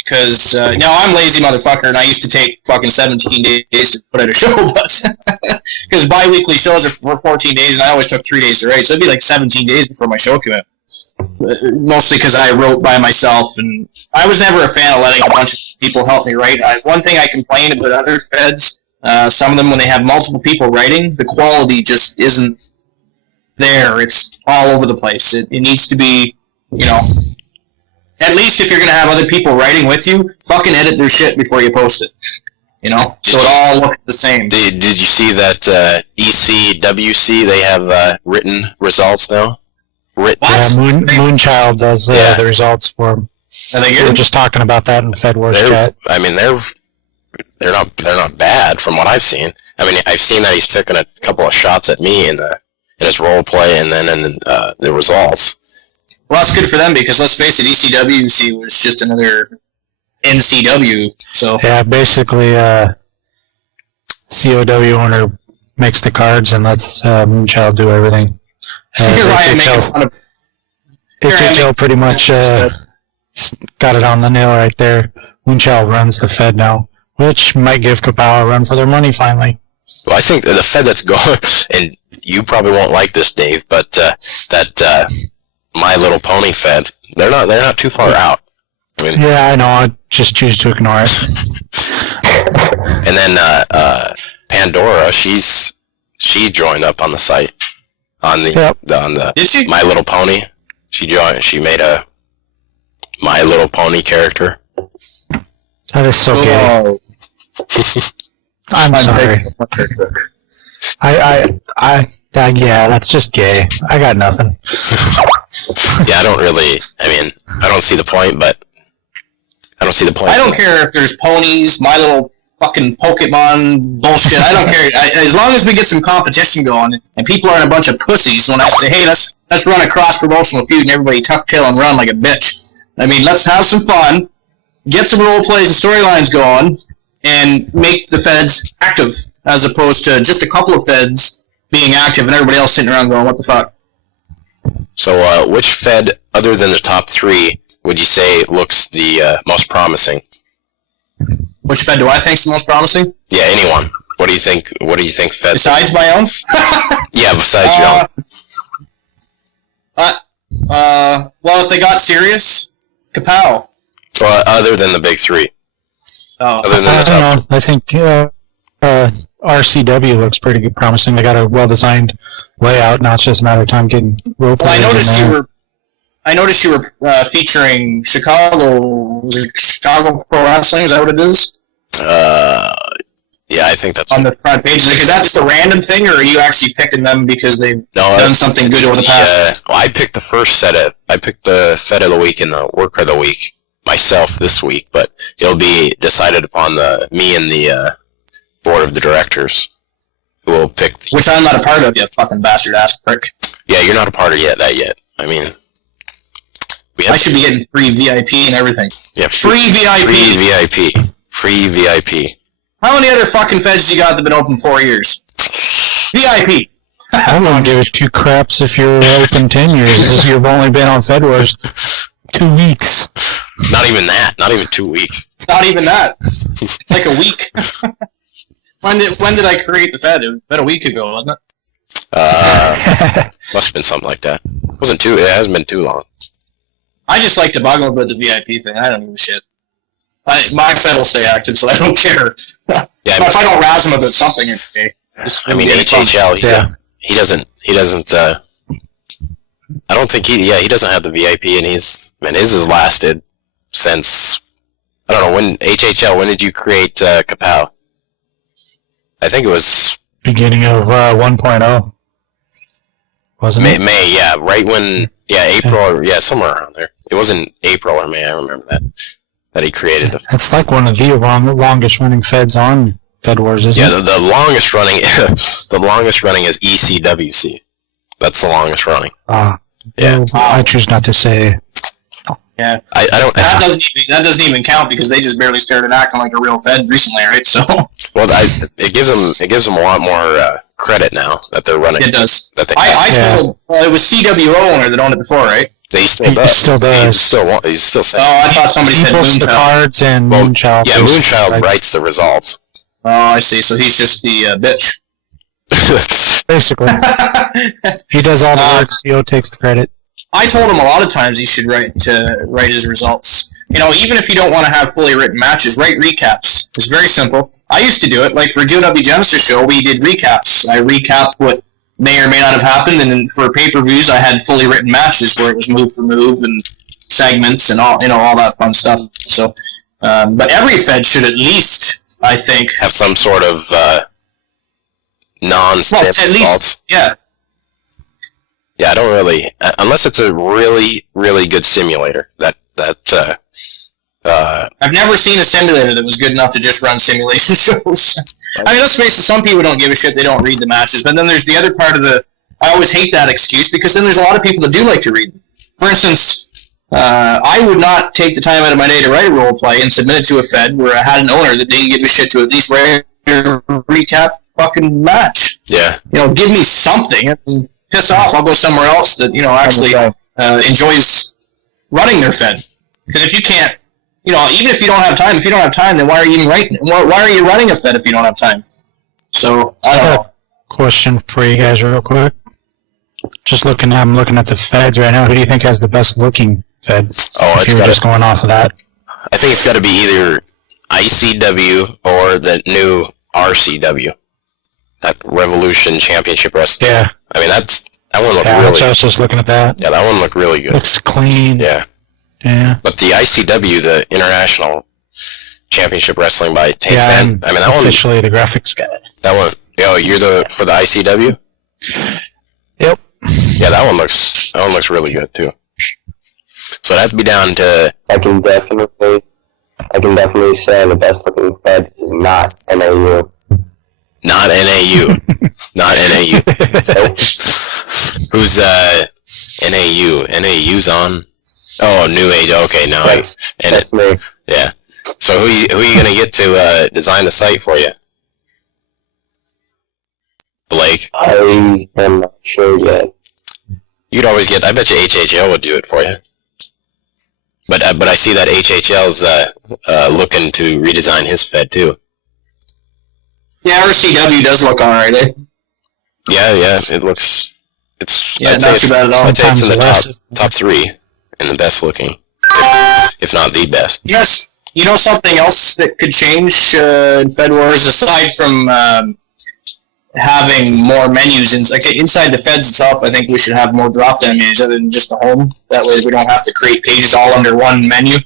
Because, I'm lazy motherfucker, and I used to take fucking 17 days to put out a show, but... Because bi-weekly shows are for 14 days, and I always took 3 days to write, so it'd be like 17 days before my show came out. Mostly because I wrote by myself, and I was never a fan of letting a bunch of people help me write. One thing I complain about other Feds, some of them, when they have multiple people writing, the quality just isn't there. It's all over the place. It needs to be, at least if you're going to have other people writing with you, fucking edit their shit before you post it. So it all looks the same. Did you see that ECWC, they have written results now? What? Yeah, Moonchild does the results for them. Are they good? We were just talking about that in the Fed Wars chat. I mean, they're not bad from what I've seen. I mean, I've seen that he's taken a couple of shots at me in his role play and then in the results. Well, that's good for them because let's face it, ECWC was just another NCW. So yeah, basically, COW owner makes the cards and lets Moonchild do everything. HHL pretty much got it on the nail right there. Moonchild runs the Fed now, which might give Kapow a run for their money finally. Well, I think the Fed that's going, and you probably won't like this, Dave, but that My Little Pony Fed, they're not too far out. I mean, yeah, I know. I just choose to ignore it. And then Pandora, she joined up on the site on the Did she? My Little Pony. She joined. She made a My Little Pony character. That is so gay. I'm sorry. Yeah, that's just gay. I got nothing. Yeah, I don't see the point, but I don't see the point. I don't care if there's ponies, My Little fucking Pokemon bullshit. I don't care. As long as we get some competition going, and people aren't a bunch of pussies when I say, hey, let's run a cross-promotional feud and everybody tuck tail and run like a bitch. I mean, let's have some fun, get some role plays and storylines going, and make the Feds active, as opposed to just a couple of Feds being active, and everybody else sitting around going, what the fuck? So, which Fed, other than the top 3, would you say looks the most promising? Which Fed do I think is the most promising? Yeah, anyone. What do you think? What do you think Fed? Besides my own? Yeah, besides your own. Well, if they got serious, kapow. Well, other than the big 3. Oh. Other than the I top don't know. I think RCW looks pretty good, promising. They got a well-designed layout. Now it's just a matter of time getting role Well, players in there. I noticed you were featuring Chicago Pro Wrestling. Is that what it is? Yeah, I think that's on the front page. Like, is that just a random thing, or are you actually picking them because they've done something good over the past? Well, I picked the first I picked the Fed of the Week and the Worker of the Week myself this week, but it'll be decided upon me and the board of the directors who will pick. Which I'm not a part of, you fucking bastard ass prick. Yeah, you're not a part of that yet. I mean, I should be getting free VIP and everything. Yeah, free VIP. Free VIP. How many other fucking feds you got that have been open 4 years? VIP. I wouldn't give it 2 craps if you're open 10 years. As you've only been on Fed Wars 2 weeks. Not even that. Not even 2 weeks. Not even that. It's like a week. When did I create the Fed? It was about a week ago, wasn't it? Must have been something like that. It hasn't been too long. I just like to bug them about the VIP thing. I don't give a shit. My Fed will stay active, so I don't care. Yeah, but if I don't razz them about something, it's okay. I mean, HHL, he doesn't, I don't think he doesn't have the VIP, and his has lasted since, I don't know, when did you create Kapow? I think it was beginning of 1.0. Wasn't it? May, yeah, right when, April, somewhere around there. It wasn't April or May, I remember that he created the. It's like one of the longest running Feds on Fed Wars, isn't it? Yeah, the longest running, the longest running is ECWC. That's the longest running. Yeah. Well, I choose not to say. Yeah. I don't. That doesn't even count because they just barely started acting like a real Fed recently, right? So. Well, it gives them a lot more credit now that they're running. It does. That I told it was CWO owner that owned it before, right? He still does. He's still saying. Oh, I thought somebody said Moonchild. The cards and Moonchild. Yeah, Moonchild writes the results. Oh, I see. So he's just the bitch. Basically. He does all the work, CO takes the credit. I told him a lot of times he should write his results. You know, even if you don't want to have fully written matches, write recaps. It's very simple. I used to do it. Like for GOW Genesis show, we did recaps. I recapped what may or may not have happened, and then for pay-per-views, I had fully written matches where it was move for move and segments and all that fun stuff. So, but every Fed should at least, I think, have some sort of non-stiff results. Yeah. Yeah, I don't really, unless it's a really, really good simulator. I've never seen a simulator that was good enough to just run simulation shows. I mean, let's face it, some people don't give a shit, they don't read the matches, but then there's the other part of I always hate that excuse, because then there's a lot of people that do like to read. For instance, I would not take the time out of my day to write a role play and submit it to a Fed where I had an owner that didn't give a shit to at least write a recap fucking match. Yeah. You know, give me something, and piss off, I'll go somewhere else that, you know, actually enjoys running their Fed. Because if you can't, you know, even if you don't have time, then why are you even writing? Why are you running a Fed if you don't have time? So, I don't know. Question for you guys real quick. I'm looking at the Feds right now. Who do you think has the best looking Fed? If you were just going off of that. I think it's got to be either ICW or the new RCW. That Revolution Championship Wrestling. Yeah. I mean, that one looked really good. I was just looking at that. Yeah, that one looked really good. Looks clean. Yeah. Yeah. But the ICW, the International Championship Wrestling by Tank Ben, I mean, that one... officially the graphics guy. That one... you're for the ICW? Yep. Yeah, that one looks really good, too. So it'd have to be down to... I can definitely say the best looking Fed is not NAU. Not NAU. Not NAU. Who's NAU? NAU's on... Oh, New Age. Okay, no. That's me. Yeah. So who are you gonna get to design the site for you? Blake. I am not sure yet. You'd always get. I bet you HHL would do it for you. But I see that HHL's looking to redesign his Fed too. Yeah, RCW does look alright, eh? Yeah, it looks. It's Yeah, I'd say not it's, too bad at all. I'd say it's in the Sometimes top 3 and the best looking, if not the best. Yes, you know something else that could change in Fed Wars aside from having more menus inside the Feds itself. I think we should have more drop-down menus other than just the home. That way we don't have to create pages all under one menu.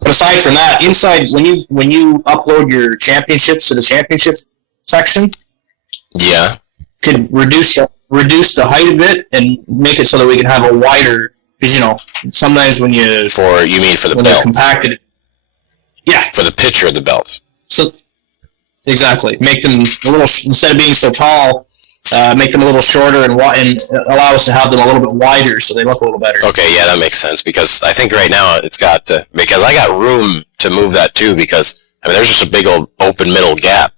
But aside from that, inside when you upload your championships to the championships section, Yeah. could reduce the height of it and make it so that we can have a wider. Because sometimes when you For the when they're belts. compacted, yeah. For the picture of the belts. So exactly, make them a little instead of being so tall, make them a little shorter and allow us to have them a little bit wider so they look a little better. Okay, yeah, that makes sense because I think right now it's got because I got room to move that too because there's just a big old open middle gap.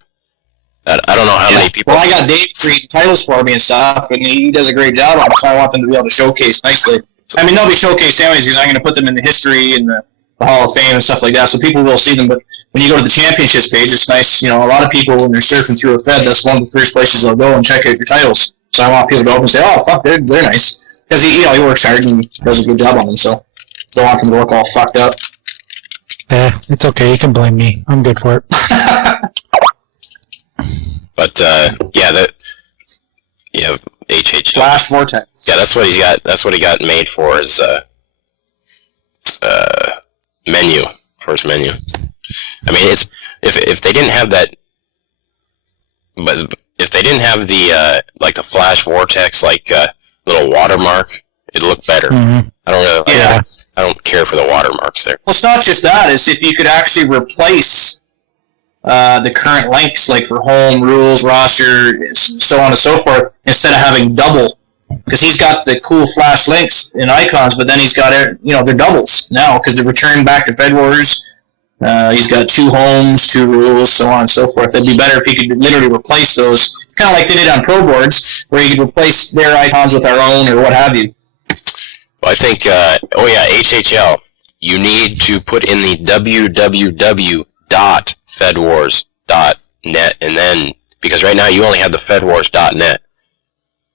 I don't know how many people. Well, I got Dave creating titles for me and stuff, and he does a great job on it. So I want them to be able to showcase nicely. They'll be showcased anyways because I'm going to put them in the history and the Hall of Fame and stuff like that, so people will see them. But when you go to the championships page, it's nice. A lot of people when they're surfing through a Fed, that's one of the first places they'll go and check out your titles. So I want people to open and say, "Oh, fuck, they're nice," because he works hard and does a good job on them. So don't want them to look all fucked up. Yeah, it's okay. You can blame me. I'm good for it. But HH Flash Vortex. Yeah, that's what he's got. That's what he got made for his menu. First menu. It's if they didn't have that, but if they didn't have the the Flash Vortex little watermark, it'd look better. Mm-hmm. I don't really. Yeah. I don't care for the watermarks there. Well, it's not just that. It's if you could actually replace the current links, like for home, rules, roster, so on and so forth, instead of having double. Because he's got the cool Flash links and icons, but then he's got they're doubles now because they're returned back to Fed Wars. He's got 2 homes, 2 rules, so on and so forth. It'd be better if he could literally replace those, kind of like they did on Pro Boards, where you could replace their icons with our own or what have you. Well, I think, HHL, you need to put in the www.fedwars.net, and then, because right now you only have the fedwars.net,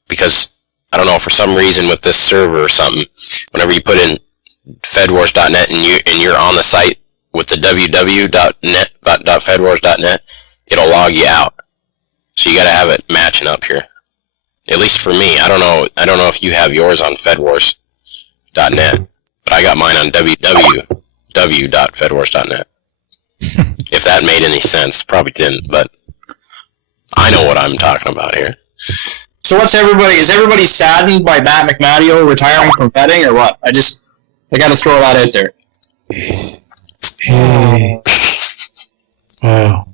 because, I don't know, for some reason with this server or something, whenever you put in fedwars.net and you're on the site with the www.fedwars.net, it'll log you out. So you gotta have it matching up here. At least for me. I don't know if you have yours on fedwars.net, but I got mine on www.fedwars.net. If that made any sense, probably didn't, but I know what I'm talking about here. So is everybody saddened by Matt McMattio retiring from betting or what? I gotta throw that out there. Hey. Wow.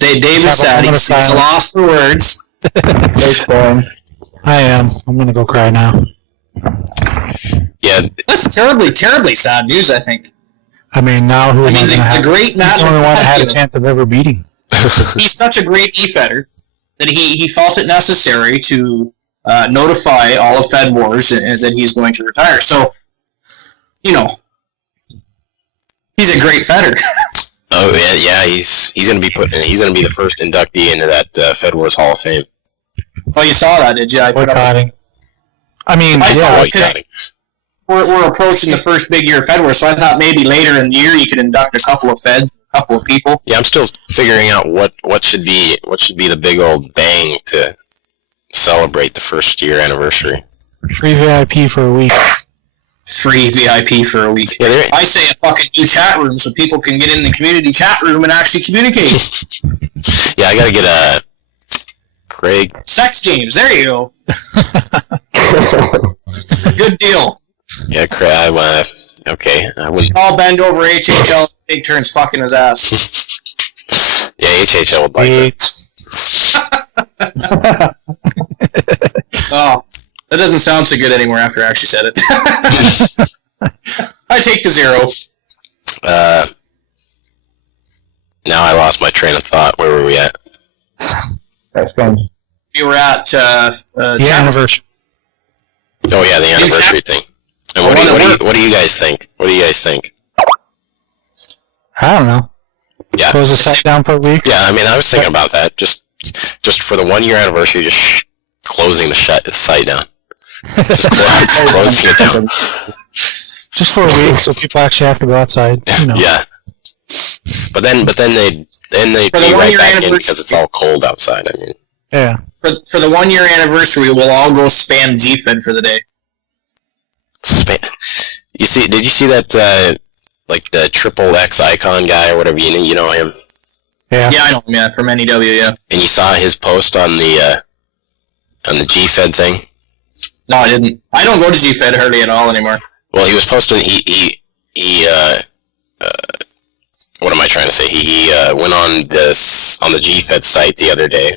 Dave is sad. He's lost for words. I am. I'm gonna go cry now. Yeah. That's terribly, terribly sad news, I think. Now who am I gonna have? The great Matt He's the only one that had a McMattio, chance of ever beating. he's such a great e-fedder that he felt it necessary to notify all of Fed Wars that he's going to retire. So, he's a great fedder. Oh yeah. He's gonna be the first inductee into that Fed Wars Hall of Fame. Oh, you saw that, did you? Boycotting. Boycotting. We're approaching the first big year of Fed Wars, so I thought maybe later in the year you could induct a couple of Feds, a couple of people. Yeah, I'm still figuring out what should be the big old bang to celebrate the first year anniversary. Free VIP for a week. Free VIP for a week. Yeah, I say a fucking new chat room so people can get in the community chat room and actually communicate. Yeah, I gotta get a Craig. Sex games, there you go. Good deal. Yeah, Craig. Okay, I wouldn't. All bend over HHL, take turns fucking his ass. Yeah, HHL would like that. Oh, that doesn't sound so good anymore after I actually said it. I take the 0. Now I lost my train of thought. Where were we at? Best games. we were at The anniversary. Oh yeah, the anniversary thing. And what do you guys think? What do you guys think? I don't know. Yeah. Close the site down for a week. Yeah, I mean, I was thinking about that. Just for the 1 year anniversary, just closing the site down. Just closing it down. Just for a week, so people actually have to go outside. You know. Yeah. But then they For the be 1 right year back in anniversary- because it's all cold outside. I mean, Yeah. For the 1 year anniversary, we'll all go spam GFed for the day. did you see that like the XXX icon guy or whatever? You know him. Yeah. Yeah, I know him. Yeah, from NEW. Yeah. And you saw his post on the GFed thing. No, I didn't. I don't go to GFed hardly at all anymore. Well, he was posting. What am I trying to say? He went on the GFed site the other day.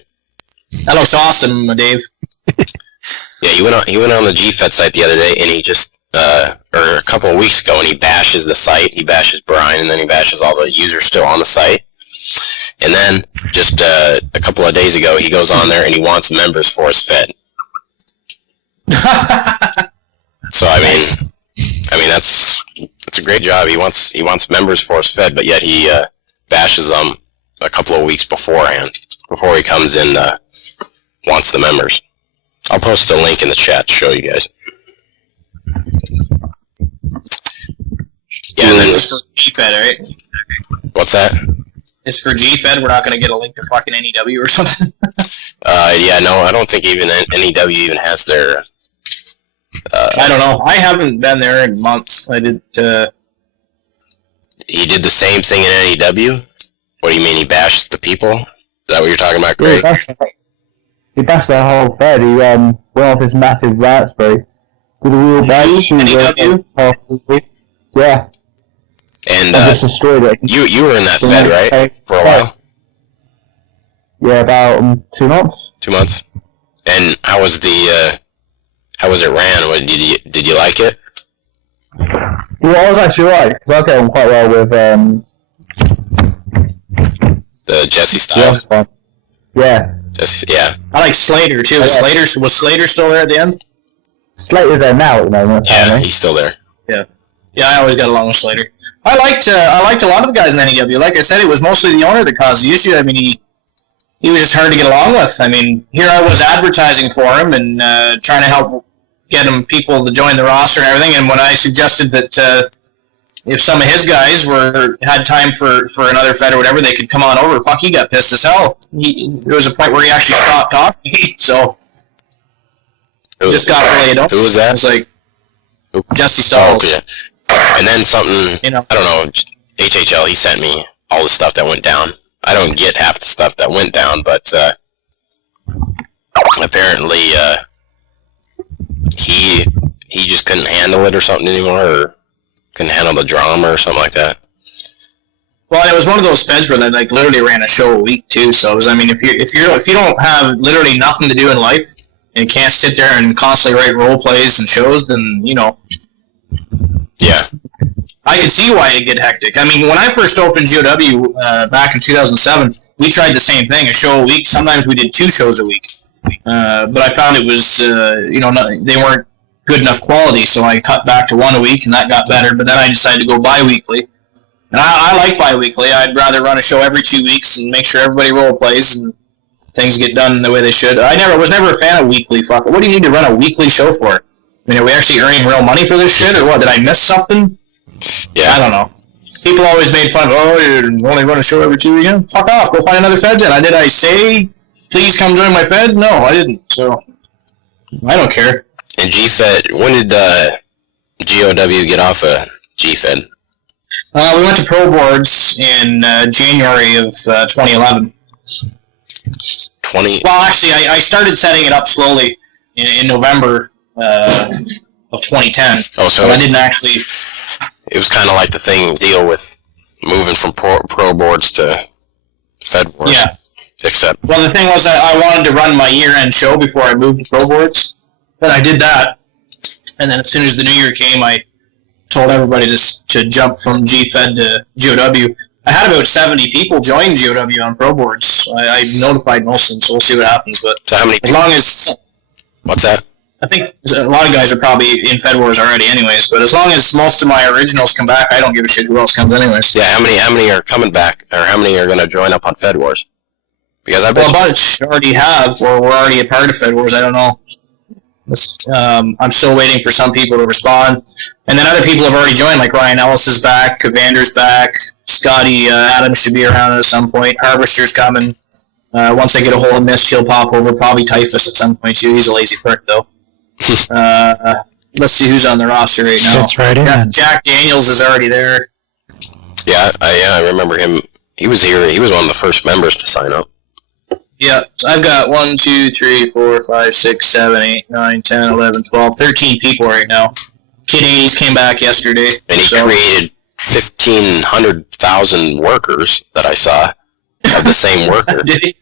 That looks awesome, Dave. Yeah, he went on the GFed site the other day, and he just or a couple of weeks ago, and he bashes the site. He bashes Brian, and then he bashes all the users still on the site. And then just a couple of days ago, he goes on there and he wants members for his Fed. So I mean that's a great job. He wants members for his Fed, but yet he bashes them a couple of weeks beforehand, before he comes in, wants the members. I'll post a link in the chat to show you guys. Yeah, and then It's for GFed, right? what's that? It's for GFed. We're not going to get a link to fucking NEW or something. Yeah, no, I don't think even NEW even has their. I don't know. I haven't been there in months. I did. He did the same thing in NEW. What do you mean? He bashes the people? Is that what you're talking about, Greg? He bashed their whole Fed. He went off his massive rant spree. Did a real bash. NEW? Yeah. And just destroyed it. you were in that Fed, right? For a while. Yeah, about 2 months. 2 months. And how was it ran? What, did you like it? Well, I was actually right, because I get on quite well with The Jesse Styles? Yeah. Yeah. I like Slater too. Yeah. Was Slater still there at the end? Slater's there now at the moment. Yeah, apparently. he's still there. Yeah, I always got along with Slater. I liked a lot of the guys in NEW. Like I said, it was mostly the owner that caused the issue. I mean, he was just hard to get along with. I mean, here I was advertising for him and trying to help get him people to join the roster and everything. And when I suggested that if some of his guys had time for another Fed or whatever, they could come on over. Fuck, he got pissed as hell. There was a point where he actually stopped talking. So just got really annoyed. Who was that? It's like Who? Jesse Styles. Oh, yeah. And then something, You know. I don't know, HHL, he sent me all the stuff that went down. I don't get half the stuff that went down, but apparently he just couldn't handle it or something anymore, or couldn't handle the drama or something like that. Well, it was one of those Feds where they like literally ran a show a week too. So it was, I mean, if you don't have literally nothing to do in life and can't sit there and constantly write role plays and shows, then Yeah. I could see why it'd get hectic. I mean, when I first opened GOW back in 2007, we tried the same thing, a show a week. Sometimes we did 2 shows a week, but I found it was they weren't good enough quality, so I cut back to 1 a week, and that got better. But then I decided to go bi-weekly. And I like bi-weekly. I'd rather run a show every 2 weeks and make sure everybody role plays and things get done the way they should. I was never a fan of weekly. Fuck, what do you need to run a weekly show for? I mean, are we actually earning real money for this shit, or what? Did I miss something? Yeah. I don't know. People always made fun of, you only run a show every 2 weekends? Fuck off, go find another Fed then. Did I say, please come join my Fed? No, I didn't, so I don't care. And GFed, when did GOW get off of GFed? We went to Pro Boards in January of 2011. 20? Well, actually, I started setting it up slowly in November of 2010. Oh, so I didn't actually... It was kind of like the deal with moving from pro boards to Fed Wars. Yeah. Except, Well, the thing was I wanted to run my year-end show before I moved to Pro Boards. Then I did that. And then as soon as the new year came, I told everybody to jump from GFed to GOW. I had about 70 people join GOW on Pro Boards. I notified most of them, so we'll see what happens. But So how many? as long as What's that? I think a lot of guys are probably in Fed Wars already, anyways. But as long as most of my originals come back, I don't give a shit who else comes, anyways. Yeah, how many are coming back, or how many are going to join up on Fed Wars? Because I bet Well, a bunch already have, or we're already a part of Fed Wars. I don't know. I'm still waiting for some people to respond, and then other people have already joined. Like Ryan Ellis is back, Evander's back, Scotty Adams should be around at some point. Harvester's coming. Once I get a hold of Mist, he'll pop over. Probably Typhus at some point too. He's a lazy prick though. Let's see who's on the roster right now. That's right. Jack Daniels is already there. Yeah, I remember him. He was here. He was one of the first members to sign up. Yeah, so I've got 1, 2, 3, 4, 5, 6, 7, 8, 9, 10, 11, 12, 13 people right now. Kid 80s came back yesterday. And he created 1,500,000 workers that I saw of the same worker. Did he?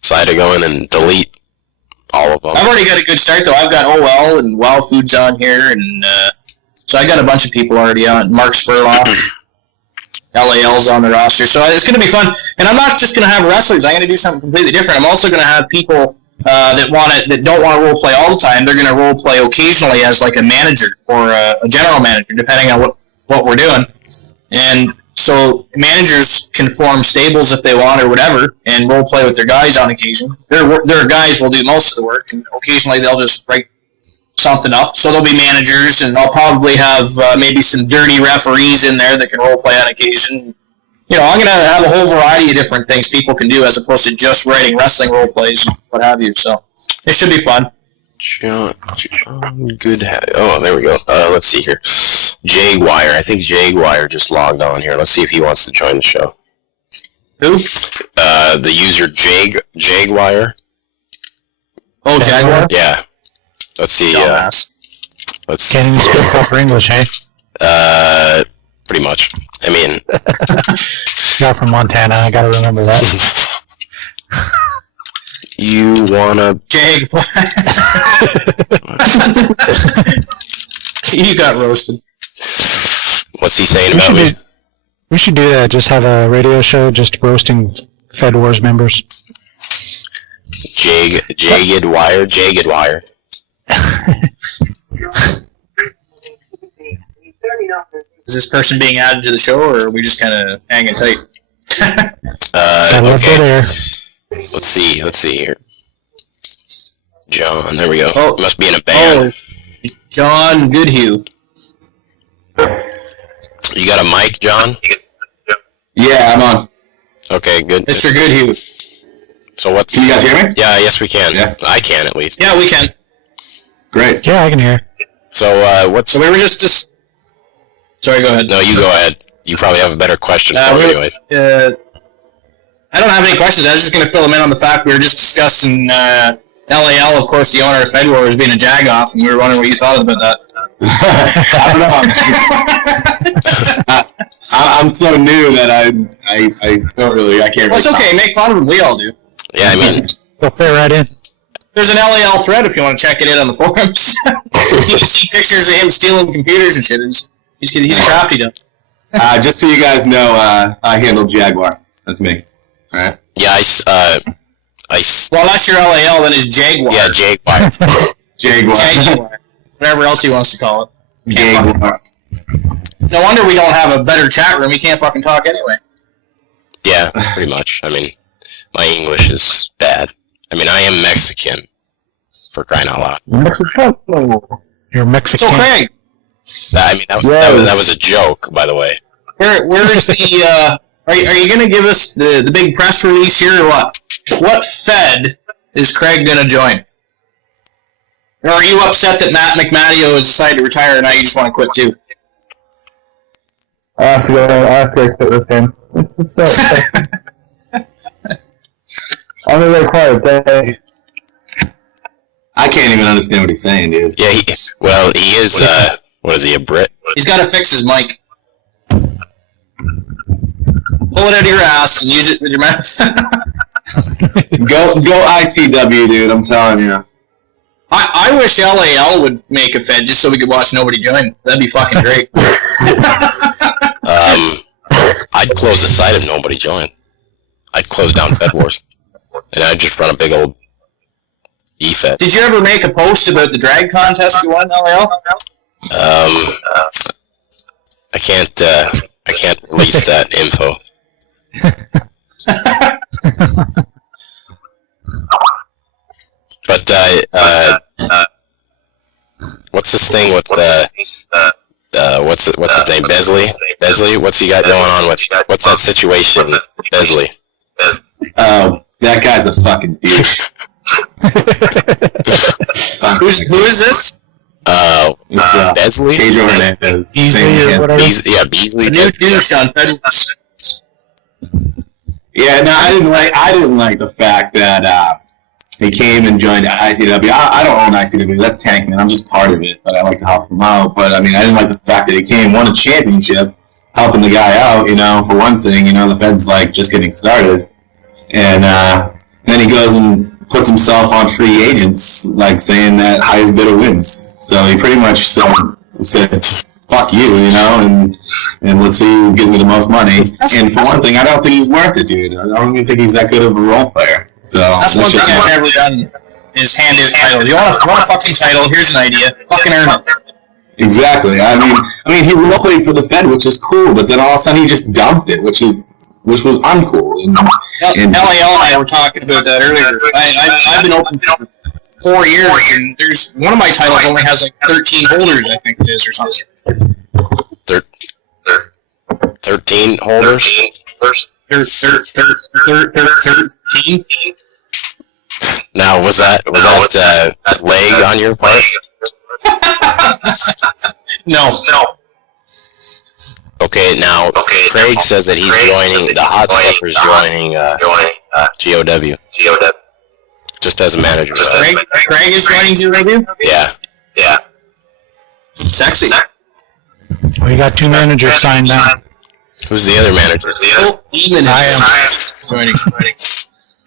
So I had to go in and delete all of them. I've already got a good start, though. I've got OL and Wow Foods on here, and so I got a bunch of people already on. Mark Spurlock, LAL's on the roster. So it's going to be fun. And I'm not just going to have wrestlers. I'm going to do something completely different. I'm also going to have people that don't want to role play all the time. They're going to role play occasionally as like a manager or a general manager, depending on what we're doing. And so managers can form stables if they want or whatever, and role play with their guys on occasion. Their guys will do most of the work, and occasionally they'll just write something up. So they'll be managers, and I'll probably have maybe some dirty referees in there that can role play on occasion. You know, I'm going to have a whole variety of different things people can do as opposed to just writing wrestling role plays and what have you. So it should be fun. John Good. Oh, there we go. Let's see here. Jaguar. I think Jaguar just logged on here. Let's see if he wants to join the show. Who? The user Jaguar. Oh, Jaguar? Yeah. Let's see. Let's. Can't even speak proper English, hey? Pretty much. I mean. You're from Montana. I gotta remember that. You wanna. Jaguar. You got roasted. What's he saying about me? We should do that. Just have a radio show just roasting Fed Wars members. Jagged Wire. Is this person being added to the show, or are we just kind of hanging tight? Okay. There. Let's see here. John, there we go. Oh. Must be in a band. Oh, John Goodhue. You got a mic, John? Yeah, I'm on. Okay, good. Mr. Goodhue. So what's... Can you guys hear me? Yeah, yes we can. Yeah. I can, at least. Yeah, we can. Great. Yeah, I can hear. So, what's... So we were just... Sorry, go ahead. No, you go ahead. You probably have a better question for me anyways. I don't have any questions. I was just going to fill them in on the fact we were just discussing LAL, of course, the owner of Fedwar, was being a jag-off, and we were wondering what you thought about that. I don't know. I'm so new that I don't really, I can't Well, it's really okay. Make fun of him. We all do. Yeah, I mean... We'll fit right in. There's an LAL thread if you want to check it in on the forums. You can see pictures of him stealing computers and shit. He's crafty, though. Just so you guys know, I handle Jaguar. That's me. Alright? Yeah, Well, unless you're LAL, then it's Jaguar. Yeah, Jaguar. Jaguar. Jaguar. Whatever else he wants to call it. Jaguar. No wonder we don't have a better chat room. We can't fucking talk anyway. Yeah, pretty much. I mean, my English is bad. I mean, I am Mexican, for crying out loud. You're Mexican. So, Craig, That was a joke, by the way. where's the, are you going to give us the big press release here or what? What Fed is Craig going to join? Or are you upset that Matt McMattio has decided to retire and now you just want to quit too? I have to go quit with him. It's just so I'm gonna go quiet day. I can't even understand what he's saying, dude. Yeah, he is, what is he, a Brit? He's got to fix his mic. Pull it out of your ass and use it with your mouth. Go ICW, dude, I'm telling you. I wish LAL would make a Fed just so we could watch nobody join. That'd be fucking great. I'd close the site if nobody joined. I'd close down Fed Wars. And I'd just run a big old eFed. Did you ever make a post about the drag contest you won, LAL? I can't release that info. But what's this thing with what's his name? Besley? What's he got going on with? What's that situation? Besley. Oh, that guy's a fucking douche. Who is this? Besley? Pedro Hernandez. Beasley or whatever. Beasley. The new douche on FedWars. Yeah, no, I didn't like the fact that he came and joined ICW. I don't own ICW. That's Tankman. I'm just part of it, but I like to help him out. But I mean, I didn't like the fact that he came, won a championship, helping the guy out. You know, for one thing, you know, the Fed's like just getting started, and then he goes and puts himself on free agents, like saying that highest bidder wins. So he pretty much said, fuck you, you know, and let's see who gives me the most money. And for one thing, I don't think he's worth it, dude. I don't even think he's that good of a role player. So that's one thing I've never done is hand in title. You want a fucking title? Here's an idea. Fucking earn it. Exactly. I mean, he role played for the Fed, which is cool, but then all of a sudden he just dumped it, which was uncool. And LAL and I were talking about that earlier. I've been open for 4 years, and there's one of my titles only has like 13 holders, I think it is, or something. 13 holders? 13? Now, was that leg on your part? No. Okay, now, Craig says that he's joining, the Hot Stepper's joining GOW. Just as a manager. Craig is joining GOW? Yeah. Sexy. We got 2 managers signed now. Who's the other manager? Demon I am. joining.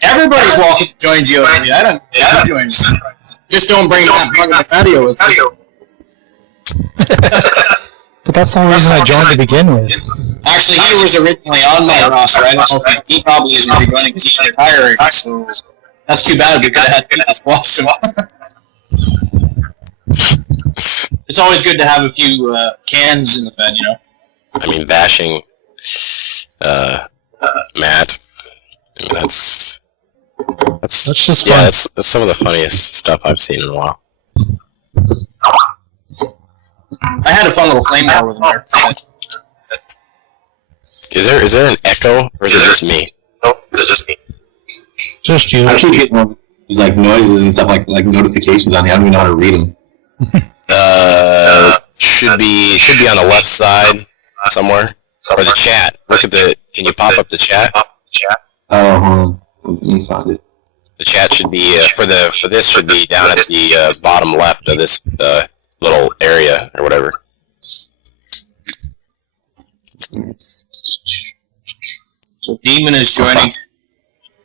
Everybody's welcome to join GOW. I don't join. Just don't bring that fucking patio with you. But that's the only reason I joined to begin with. Actually, he was originally on my roster. I don't know if he probably isn't rejoining because he's retiring. So that's too bad. We could have had to watch him. It's always good to have a few cans in the Fed, you know. I mean, bashing Matt. I mean, that's just yeah, fun. that's some of the funniest stuff I've seen in a while. I had a fun little flame war with him there. Is there an echo, or is it just me? Just you. I keep getting all these like noises and stuff like notifications on here. I don't even know how to read them. Should be on the left side somewhere, or the chat. Look at can you pop up the chat? Oh, hold on. Let me find it. The chat should be for this should be down at the bottom left of this little area or whatever. So Demon is joining.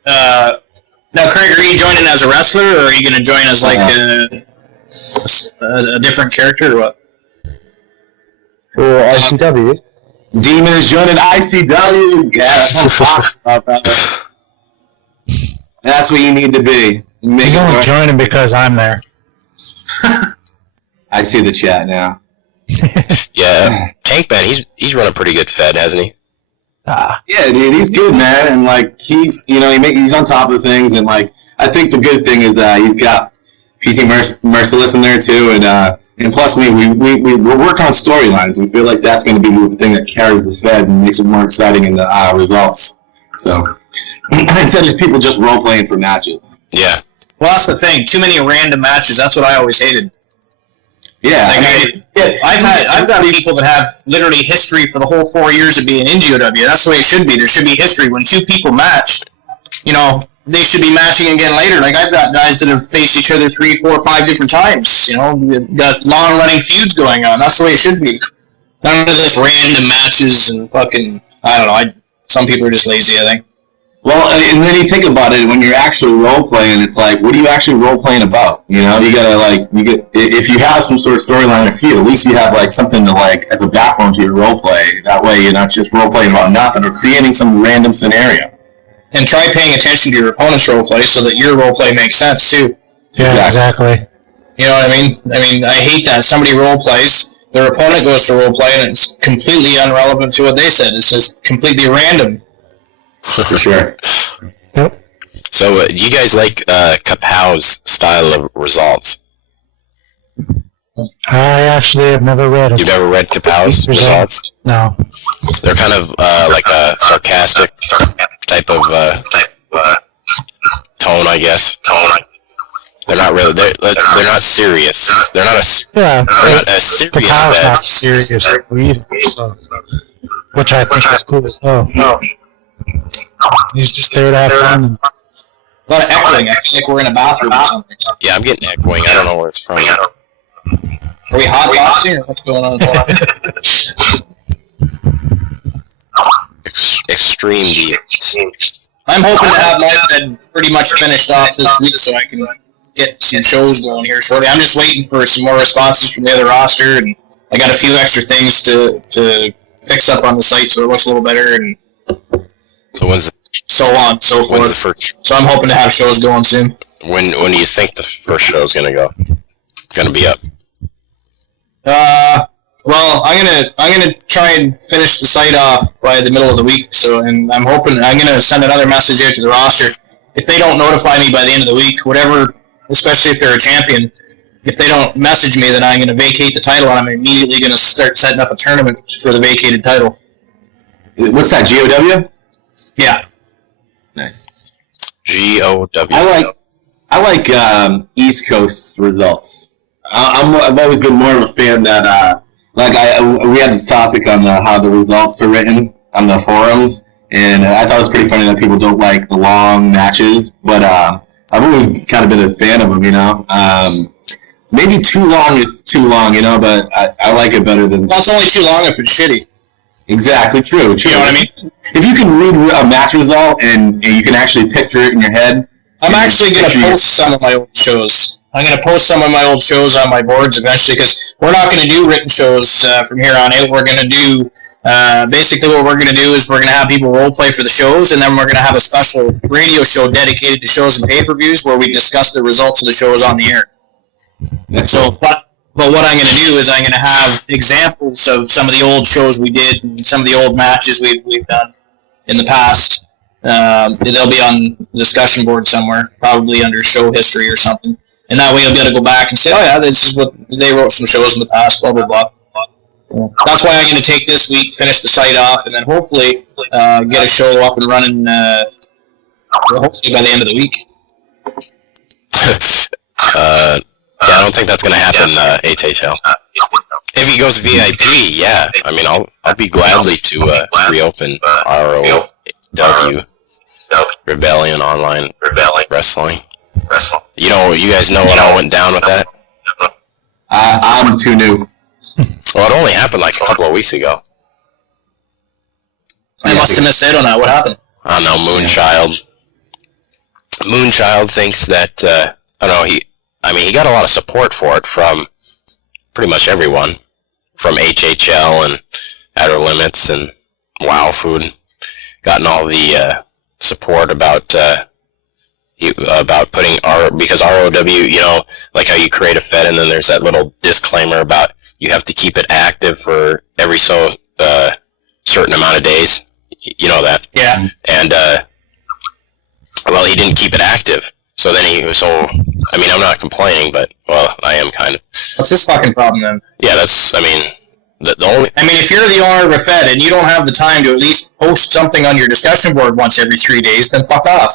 Now, Craig, are you joining as a wrestler, or are you going to join as like a different character, or what? For ICW? Demon is joining ICW. Yeah, that's what you need to be. He's only joining because I'm there. I see the chat now. Yeah, Tankman, he's run a pretty good Fed, hasn't he? Yeah, dude, he's good, man, and like he's he's on top of things, and like I think the good thing is he's got PT Merciless in there too, and plus we're working on storylines. We feel like that's going to be the thing that carries the Fed and makes it more exciting in the results. So instead of people just role playing for matches. Yeah. Well, that's the thing. Too many random matches. That's what I always hated. Yeah, Like I've got people that have literally history for the whole 4 years of being in GOW. That's the way it should be. There should be history. When two people match, you know, they should be matching again later. Like I've got guys that have faced each other 3, 4, 5 different times. You know, we've got long-running feuds going on. That's the way it should be. None of this random matches and fucking, I don't know. Some people are just lazy, I think. Well, and then you think about it when you're actually role playing. It's like, what are you actually role playing about? You know, you gotta if you have some sort of storyline or feud, at least you have like something to like as a backbone to your role play. That way, you're not just role playing about nothing or creating some random scenario. And try paying attention to your opponent's role play so that your role play makes sense too. Yeah, exactly. You know what I mean? I hate that somebody role plays, their opponent goes to role play, and it's completely irrelevant to what they said. It's just completely random. For sure. Yep. So, do you guys like Kapow's style of results? I actually have never read it. You've never read Kapow's results? No. They're kind of like a sarcastic type of tone, I guess. They're not really. They're not serious. They're not a. Yeah. They're not a serious Kapow's bet. not serious either, so, which I think is cool as hell. No. He's just there to have fun. A lot of echoing. I feel like we're in a bathroom or something. Yeah, I'm getting echoing. I don't know where it's from. Are we hot boxing or what's going on? Extreme beats. I'm hoping to have my Fed pretty much finished off this week so I can get some shows going here shortly. I'm just waiting for some more responses from the other roster, and I got a few extra things to fix up on the site so it looks a little better, and So when's so on and so the forth. first? So I'm hoping to have shows going soon. When do you think the first show is gonna go? Gonna be up? Well, I'm gonna try and finish the site off by the middle of the week. So, and I'm hoping I'm gonna send another message out to the roster. If they don't notify me by the end of the week, whatever, especially if they're a champion, if they don't message me, then I'm gonna vacate the title, and I'm immediately gonna start setting up a tournament for the vacated title. What's that? GOW? Yeah. Nice. GOW. I like East Coast results. I've always been more of a fan that we had this topic on how the results are written on the forums, and I thought it was pretty funny that people don't like the long matches, but I've always kind of been a fan of them, you know. Maybe too long is too long, you know, but I like it better than... Well, it's only too long if it's shitty. Exactly, true. You know what I mean? If you can read a match result and you can actually picture it in your head... I'm actually going to post some of my old shows. I'm going to post some of my old shows on my boards eventually, because we're not going to do written shows from here on out. We're going to do... basically what we're going to do is we're going to have people role play for the shows, and then we're going to have a special radio show dedicated to shows and pay-per-views where we discuss the results of the shows on the air. So, but what I'm going to do is I'm going to have examples of some of the old shows we did and some of the old matches we've done in the past. They'll be on the discussion board somewhere, probably under show history or something. And that way you'll be able to go back and say, oh yeah, this is what they wrote some shows in the past, blah, blah, blah. That's why I'm going to take this week, finish the site off, and then hopefully get a show up and running hopefully by the end of the week. Yeah, I don't think that's going to happen, HHL. If he goes VIP, yeah. I mean, I'll be gladly to reopen ROW, Rebellion Online Wrestling. You know, you guys know what all went down with that? I'm too new. Well, it only happened like a couple of weeks ago. I must have missed out on that. What happened? I don't know, Moonchild thinks that, I don't know, he got a lot of support for it from pretty much everyone, from HHL and Outer Limits and WoW Food, gotten all the support about putting because ROW, you know, like how you create a Fed and then there's that little disclaimer about you have to keep it active for every certain amount of days. You know that? Yeah. And, well, he didn't keep it active. So then I mean, I'm not complaining, but, well, I am kind of. What's this fucking problem then? Yeah, that's, I mean, the only... I mean, if you're the owner of a Fed and you don't have the time to at least post something on your discussion board once every 3 days, then fuck off.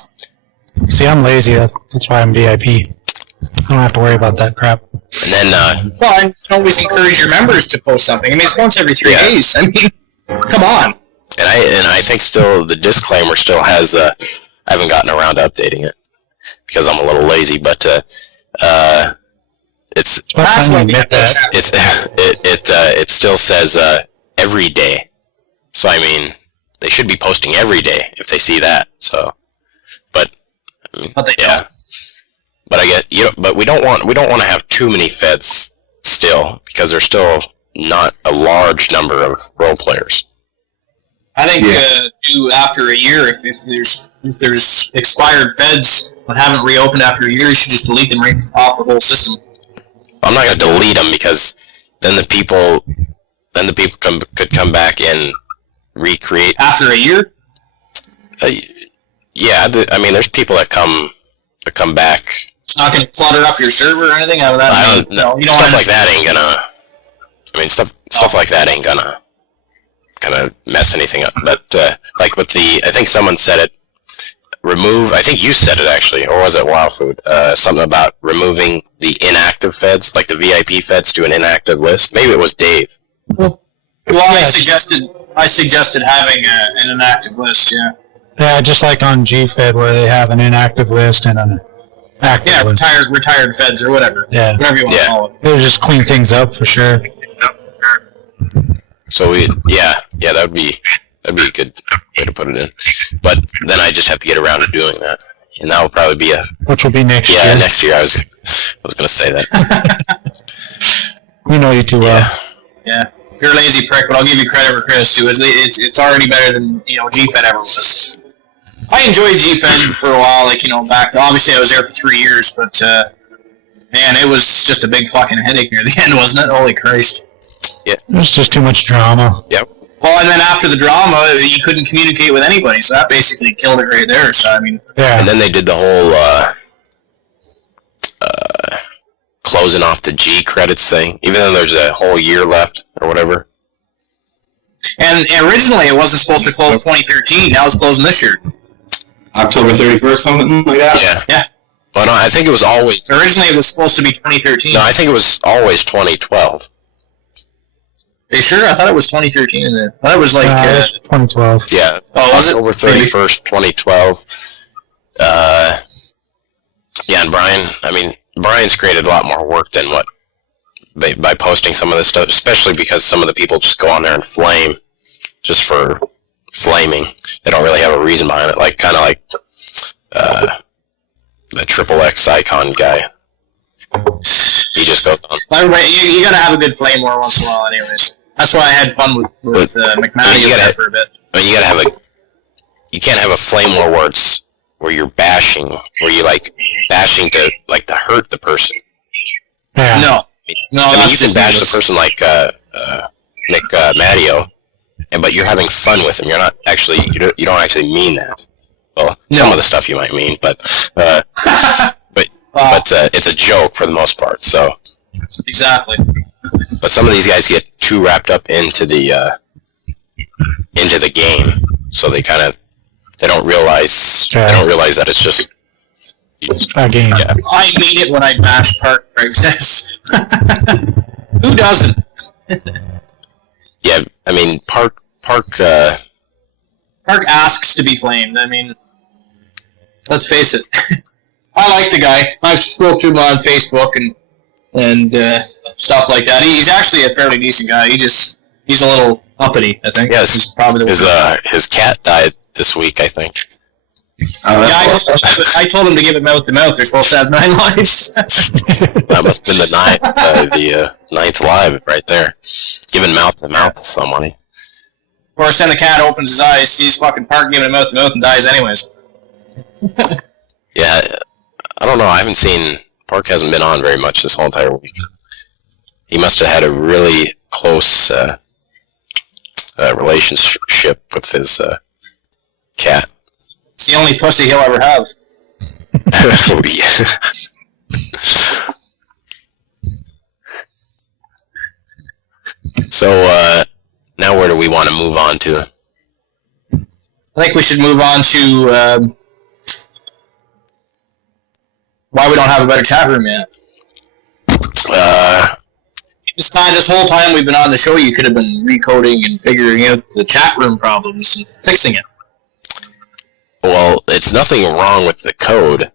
See, I'm lazy. That's why I'm VIP. I don't have to worry about that crap. And then, well, I can always encourage your members to post something. I mean, it's once every 3 days. I mean, come on. And I think still, the disclaimer still has, I haven't gotten around to updating it, because I'm a little lazy, but, it's... That's when you that. It still says, every day. So, I mean, they should be posting every day if they see that. So, but But they yeah. don't. But I get but we don't want to have too many feds still, because there's still not a large number of role players. I think after a year, if there's expired feds that haven't reopened after a year, you should just delete them right off the whole system. I'm not going to delete them, because then the people could come back and recreate After a year? Yeah, I mean, there's people that come back. It's not going to clutter up your server or anything out of that. I don't know. Stuff like that ain't gonna. I mean, stuff like that ain't gonna mess anything up. But like with I think someone said it. I think you said it actually, or was it Wild Food? Something about removing the inactive feds, like the VIP feds, to an inactive list. Maybe it was Dave. Well, I suggested having an inactive list. Yeah. Yeah, just like on GFed where they have an inactive list and an active list. Retired feds or whatever. Yeah. Whatever you want to call it. It'll just clean things up for sure. So that would be a good way to put it in. But then I just have to get around to doing that, and that will probably be which will be next year. Yeah, next year. I was going to say that. We know you too well. Yeah. You're a lazy prick, but I'll give you credit where credit's due. It's already better than GFed ever was. I enjoyed GFed for a while, back. Obviously, I was there for 3 years, but man, it was just a big fucking headache near the end, wasn't it? Holy Christ! Yeah, it was just too much drama. Yep. Well, and then after the drama, you couldn't communicate with anybody, so that basically killed it right there. So I mean, yeah. And then they did the whole closing off the G credits thing, even though there's a whole year left or whatever. And originally it wasn't supposed to close 2013. Now it's closing this year. October 31st, something like that? Yeah. Well, no, I think it was always... Originally it was supposed to be 2013. No, I think it was always 2012. Are you sure? I thought it was 2013. I thought it was like... it was 2012. Yeah. Oh, was it? October 31st, 2012. Yeah, and Brian's created a lot more work than what... By posting some of this stuff, especially because some of the people just go on there and flame just for flaming. They don't really have a reason behind it, like kind of like the Triple X icon guy. He just goes on. You gotta have a good flame war once in a while, anyways. That's why I had fun with McMahon there for a bit. I mean, you can't have a flame war where you're bashing, where you bashing to hurt the person. Yeah. No, I mean, you can bash the person like Nick Matteo, but you're having fun with him. You're not actually, you don't actually mean that. Well, some of the stuff you might mean, but it's a joke for the most part. So exactly. But some of these guys get too wrapped up into the game, so they don't realize that it's just a game. Yeah. I mean it when I bash Park, Greg says. Who doesn't? Yeah, I mean, Park asks to be flamed. I mean, let's face it. I like the guy. I've spoke to him on Facebook and stuff like that. He's actually a fairly decent guy. He's a little uppity, I think. Yes, He's probably his cat died this week, I think. I told him to give it mouth to mouth. They're supposed to have 9 lives. That must have been the ninth live right there. Giving mouth to mouth to somebody. Of course, then the cat opens his eyes, sees fucking Park giving it mouth to mouth, and dies anyways. Yeah, I don't know. I haven't seen... Park hasn't been on very much this whole entire week. He must have had a really close relationship with his cat. It's the only pussy he'll ever have. Oh, yeah. So, now where do we want to move on to? I think we should move on to why we don't have a better chat room yet. This whole time we've been on the show, you could have been recoding and figuring out the chat room problems and fixing it. Well, it's nothing wrong with the code.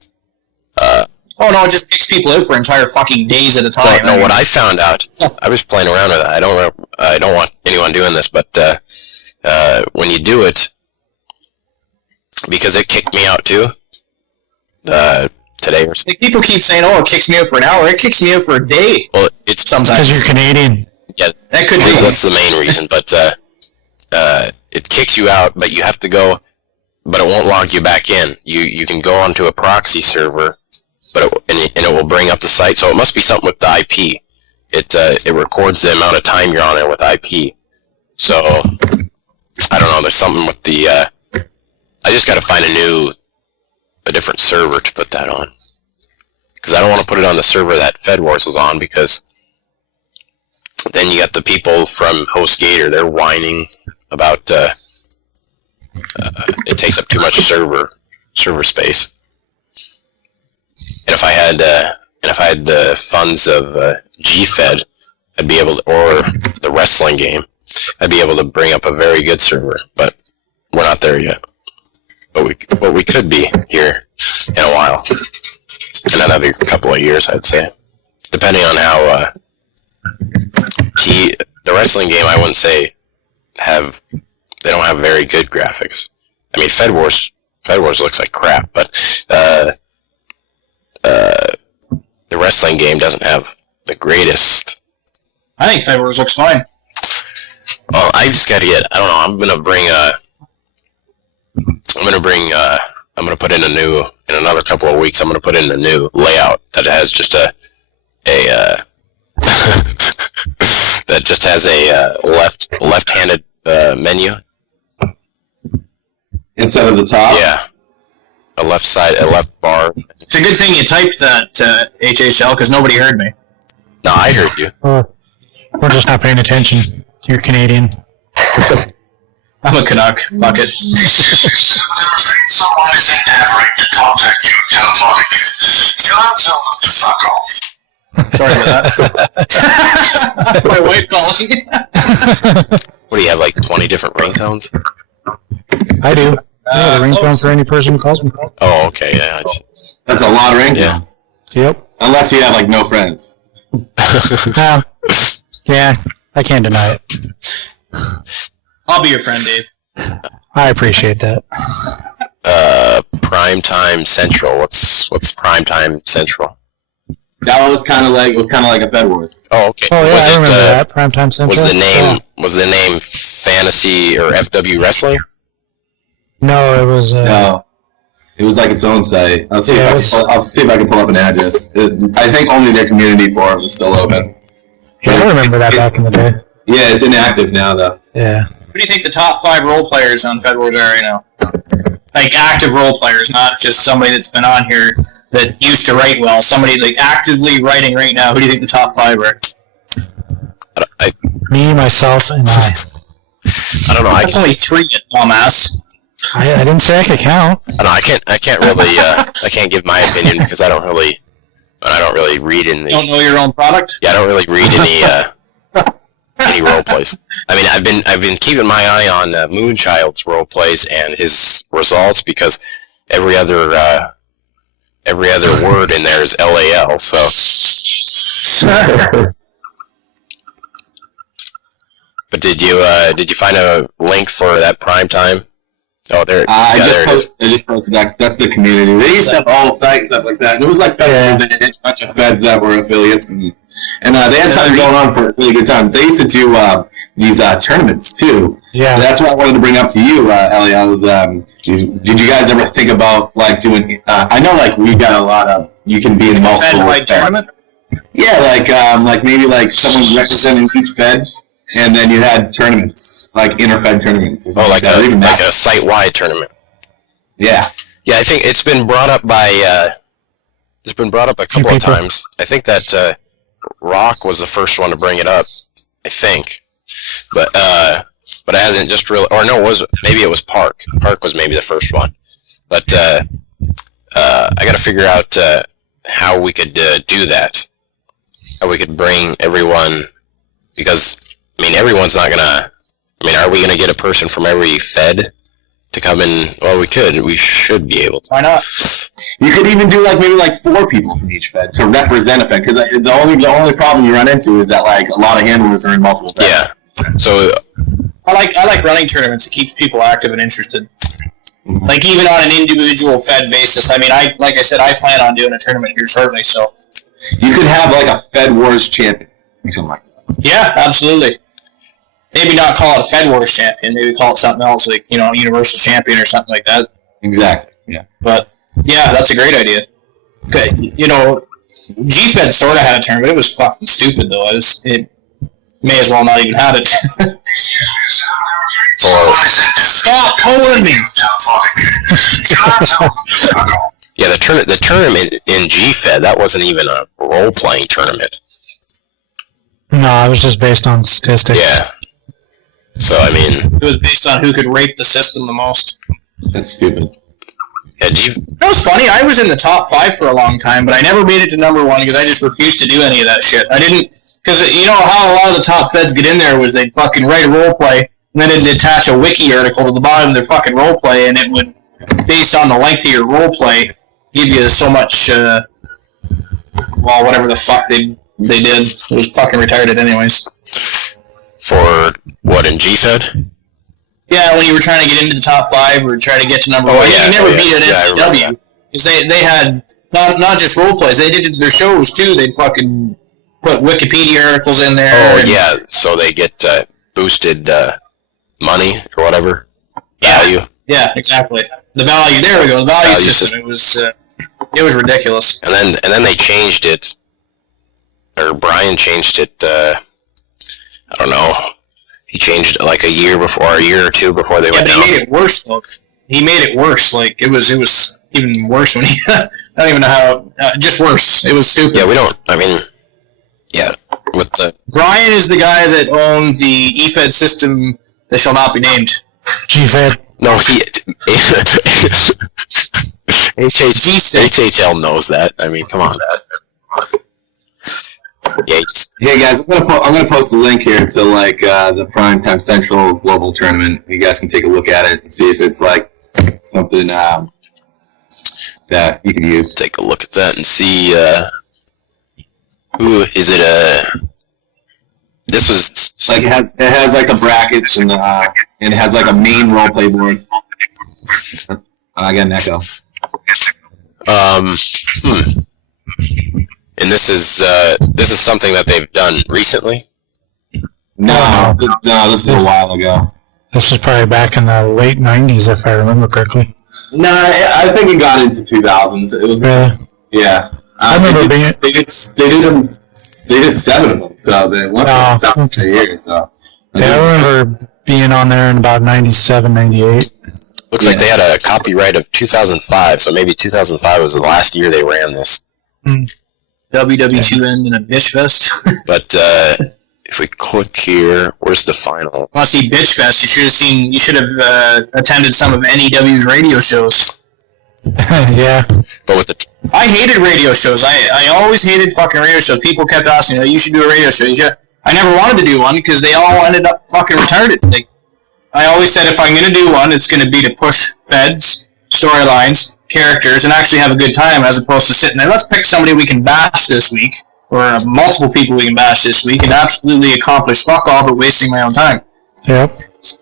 Oh no, it just kicks people out for entire fucking days at a time. What I found out, I was playing around with it. I don't want anyone doing this, but when you do it, because it kicked me out too, today or something. Like, people keep saying, "Oh, it kicks me out for an hour." It kicks me out for a day. Well, it's sometimes Because you're Canadian. Yeah, that could be. that's the main reason. But it kicks you out, but you have to go. But it won't log you back in. You can go onto a proxy server, but it will bring up the site. So it must be something with the IP. It records the amount of time you're on there with IP. So I don't know. There's something with the. I just got to find a different server to put that on, because I don't want to put it on the server that FedWars was on, because then you got the people from HostGator. They're whining about it takes up too much server space. And if I had the funds of GFed, I'd be able to, or the wrestling game, I'd be able to bring up a very good server. But we're not there yet. But we could be here in a while, in another couple of years, I'd say, depending on how the wrestling game. I wouldn't say they don't have very good graphics. I mean, FedWars looks like crap, but the wrestling game doesn't have the greatest. I think FedWars looks fine. Well, I just gotta get. I don't know. I'm gonna put in in another couple of weeks. I'm gonna put in a new layout that has just a that just has a left-handed menu instead of the top. Yeah, a left bar. It's a good thing you typed that HHL, because nobody heard me. No, I heard you. We're just not paying attention. You're Canadian. I'm a Canuck. Fuck it. Someone is endeavoring to contact you telephonically. Do not tell them to fuck off. Sorry about that. My wife calling. What do you have, like 20 different ringtones? I do. I have a ringtone for any person who calls me. Oh, okay, yeah. That's a lot of ringtones. Yep. Unless you have like no friends. Yeah, I can't deny it. I'll be your friend, Dave. I appreciate that. Primetime Central. What's Primetime Central? That was kind of like a FedWars. Oh, okay. Oh yeah, I remember that. Primetime Central. Was the name Fantasy or FW Wrestling? No, it was. No, it was like its own site. I'll see if I can pull up an address. I think only their community forums are still open. Yeah, I remember that back in the day. Yeah, it's inactive now though. Yeah. What do you think the top 5 role players on FedWars are right now? Like active role players, not just somebody that's been on here that used to write well. Somebody like actively writing right now. Who do you think the top 5 are? Me, myself, and I. I don't know. That's only 3, you dumbass. I didn't say I could count. I can't really. I can't give my opinion because I don't really read in the. You don't know your own product? Yeah, I don't really read any role plays. I mean, I've been keeping my eye on Moonchild's role plays and his results, because every other word in there is LAL. So. But did you find a link for that prime time? Oh, there. I just posted that. That's the community. They used to have a whole site and stuff like that. And it was like FedWars. They had a bunch of feds that were affiliates, and they had something going on for a really good time. They used to do these tournaments too. Yeah. That's what I wanted to bring up to you, Elliot. Was did you guys ever think about like doing? I know like we got a lot of. You can be in multiple feds. Yeah, like maybe like someone representing each fed. And then you had tournaments, like inter-fed tournaments. Or like a site-wide tournament. Yeah. Yeah, I think it's been brought up by. It's been brought up a couple of times. I think that Rock was the first one to bring it up. I think, but it hasn't just really. Or no, maybe it was Park. Park was maybe the first one. But I got to figure out how we could do that. How we could bring everyone, because. I mean, everyone's not gonna. I mean, are we gonna get a person from every fed to come in? Well, we could. We should be able to. Why not? You could even do maybe 4 people from each fed to represent a fed. Because the only problem you run into is that a lot of handlers are in multiple feds. Yeah, So I like running tournaments. It keeps people active and interested. Like even on an individual Fed basis. I mean, like I said, I plan on doing a tournament here shortly. So You could have like a Fed Wars champion or something like that. yeah, absolutely. Maybe not call it a Fed Wars champion. Maybe call it something else, like Universal Champion or something like that. Exactly. Yeah. But yeah, that's a great idea. Okay, G-Fed sort of had a tournament. It was fucking stupid though. It may as well not even have it. Stop pulling me! yeah, the tournament in G-Fed, that wasn't even a role-playing tournament. No, it was just based on statistics. Yeah. So, I mean... It was based on who could rape the system the most. That's stupid. Yeah, It was funny, I was in the top 5 for a long time, but I never made it to number 1 because I just refused to do any of that shit. I didn't... Because you know how a lot of the top feds get in there was they'd fucking write a role play, and then they'd attach a wiki article to the bottom of their fucking role play, and it would, based on the length of your role play, give you so much, whatever the fuck they did. It was fucking retarded anyways. For what, in G-Fed? Yeah, when you were trying to get into the top 5 or try to get to number 1. Yeah, you never beat an yeah, NCW. Because they had, not just role plays, they did it to their shows too. They'd fucking put Wikipedia articles in there. Oh, yeah, so they get boosted money or whatever. Value. Yeah, exactly. The value, there we go, the value system. It was ridiculous. And then they changed it, or Brian changed it, I don't know, he changed it like a year or two before they went down. Yeah, but he made it worse, though. He made it worse. Like, it was even worse when he... I don't even know how... just worse. It was stupid. Yeah, with the... Brian is the guy that owned the eFed system that shall not be named. G-Fed. No, HHL knows that. I mean, come on. Yeah, Hey guys, I'm gonna post a link here to like the Primetime Central Global Tournament. You guys can take a look at it and see if it's like something that you could use. take a look at that and see who is it. This was Like it has like the brackets and it has like a main roleplay board. I got an echo. And this is something that they've done recently. No, this is a while ago. This was probably back in the late 90s, if I remember correctly. No, I think it got into 2000s. It was Really? yeah. I remember they did 7 of them, so they went for 7 years. So Yeah, I remember being on there in about 97, 98. Looks like they had a copyright of 2005, so maybe 2005 was the last year they ran this. WW2N in a bitch fest. But if we click here, where's the final? Want to see bitch fest? You should have attended some of NEW's radio shows. Yeah. But with the I hated radio shows. I always hated fucking radio shows. People kept asking, you should do a radio show. I never wanted to do one because they all ended up fucking retarded. I always said if I'm going to do one, it's going to be to push feds, storylines, characters, and actually have a good time as opposed to sitting there. Let's pick somebody we can bash this week, or multiple people we can bash this week, and absolutely accomplish fuck all but wasting my own time. Yep.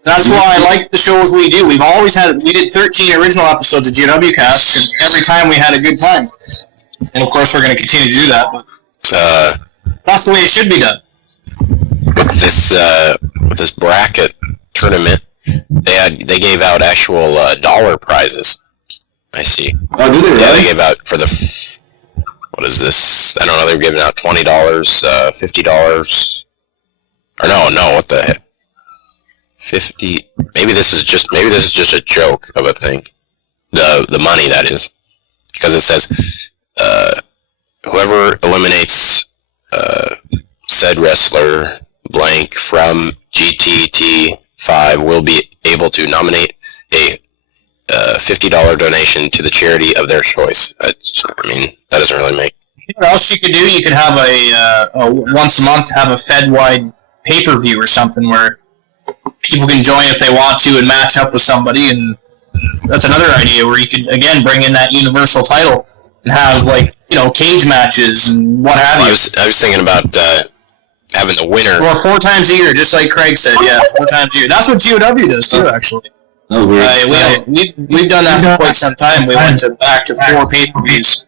That's why I like the shows we do. We did 13 original episodes of GWcast, and every time we had a good time. And of course we're going to continue to do that, but that's the way it should be done. with this bracket tournament, they gave out actual dollar prizes. I see. Oh, did they really? Yeah, they gave out for the what is this? I don't know. They were giving out $20, $50, or no. What the heck? 50. Maybe this is just a joke of a thing. The money, that is, because it says whoever eliminates said wrestler blank from GTT5 will be able to nominate a $50 donation to the charity of their choice. That doesn't really make. You know what else you could do? You could have a once a month have a Fed-wide pay-per-view or something where people can join if they want to and match up with somebody, and that's another idea where you could again bring in that universal title and have cage matches and what have you. I was thinking about having the winner. Or 4 times a year, just like Craig said. Yeah, 4 times a year. That's what GOW does too, actually. Oh, weird. We've done that for quite some time. We went back to 4 pay-per-views.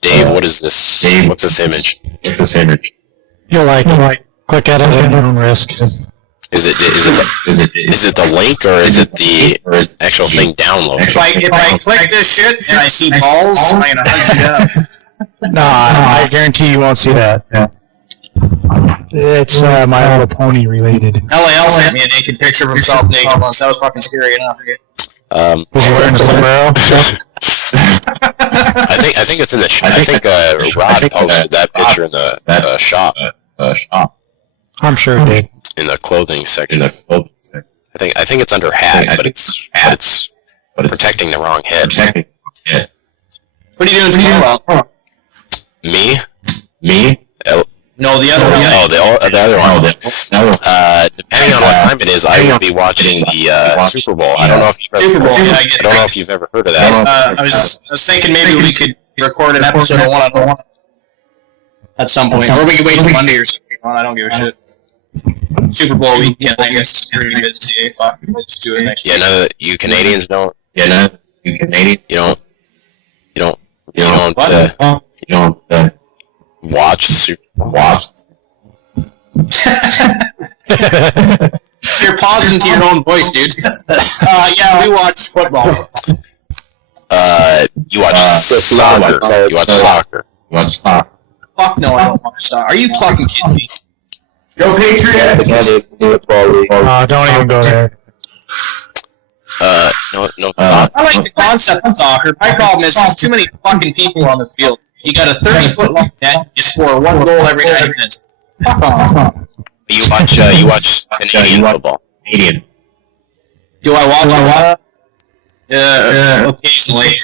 Dave, what is this? What's this image? You'll like it. Click at it at your own risk. Is it the link or is it the actual thing downloaded? If I click this shit and I see balls, I'm gonna hunt you down. Nah, I guarantee you won't see that. Yeah. It's My Little Pony related. LAL sent me a naked picture of himself naked once. That was fucking scary enough. Was he wearing a sombrero? I think it's in the. I think Rod posted that picture in the shop. I'm sure it did. In the clothing section. I think it's under hat, but it's protecting the wrong head. What are you doing tomorrow? Me? No, the other one. Oh, the other one. Depending on what time it is, I will be watching the Super Bowl. I don't know if you've ever heard of that. I was thinking maybe we could record an episode of one-on-one at some point, or we could wait till Monday or something. I don't give a shit. Super Bowl weekend, I guess, is pretty good. Fuck, let's do it next year. Yeah, no, you Canadians don't. You don't watch the Super Bowl. You're pausing to your own voice, dude. Yeah, we watch football. You watch soccer. You watch soccer. Fuck no, I don't watch soccer. Are you fucking kidding me? Go Patriots! Don't even go there. No. I like the concept of soccer. My problem is there's too many fucking people on the field. You got a 30-foot long net. You score 1 goal every 90 minutes. Fuck off. You watch Canadian football. Do I watch it? Occasionally.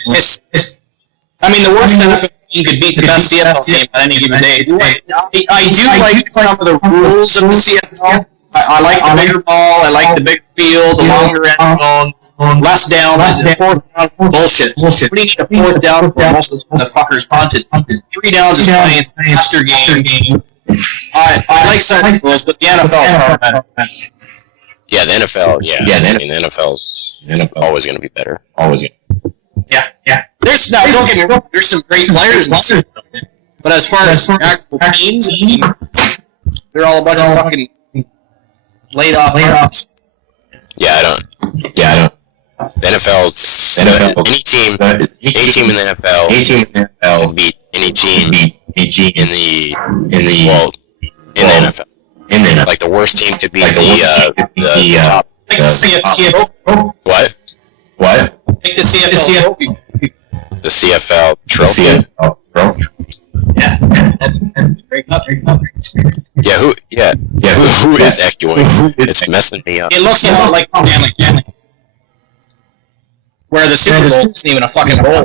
I mean, the worst NFL team could beat the best CFL team on any given day. I do like some of the rules of the CFL. I like the bigger ball. I like the big field, the longer end zone, less down. Fourth down, bullshit. What do you need a 4th down for? Most of the fuckers punted. 3 downs is playing faster game. I like certain rules, but the NFL is far better. Yeah, the NFL. Yeah, I mean, the NFL's always going to be better. Yeah. Don't get me wrong. There's some great players, but as far as actual teams, they're all a bunch of fucking laid off. Yeah, I don't. The NFL's any team in the NFL can beat any team in the NFL. Like the worst team could beat the top. Like the CFL. What? Like the CFL. The CFL trophy. Yeah. Who is echoing? It's messing me up. It looks a lot like Stanley Cup, where the Super Bowl isn't even a fucking bowl.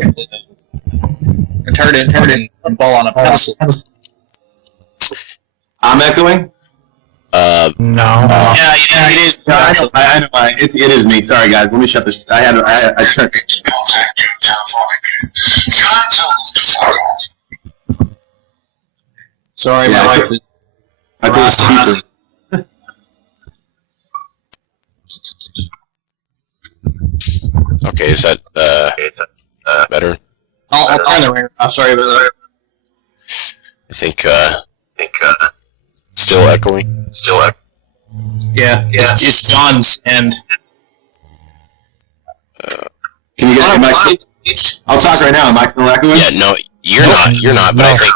Turned in a ball on a pedestal. I'm echoing? No. Yeah, it is. I know. It is me. Sorry, guys. Let me shut this. I turned. Sorry, Yeah, my wife is. I think it's speaker. Okay, is that better? I'll turn the ringer off. Sorry about that. I think still echoing. Yeah. It's John's end. Can you get? I'll talk right now. Am I still echoing? Yeah, no, you're not. But I think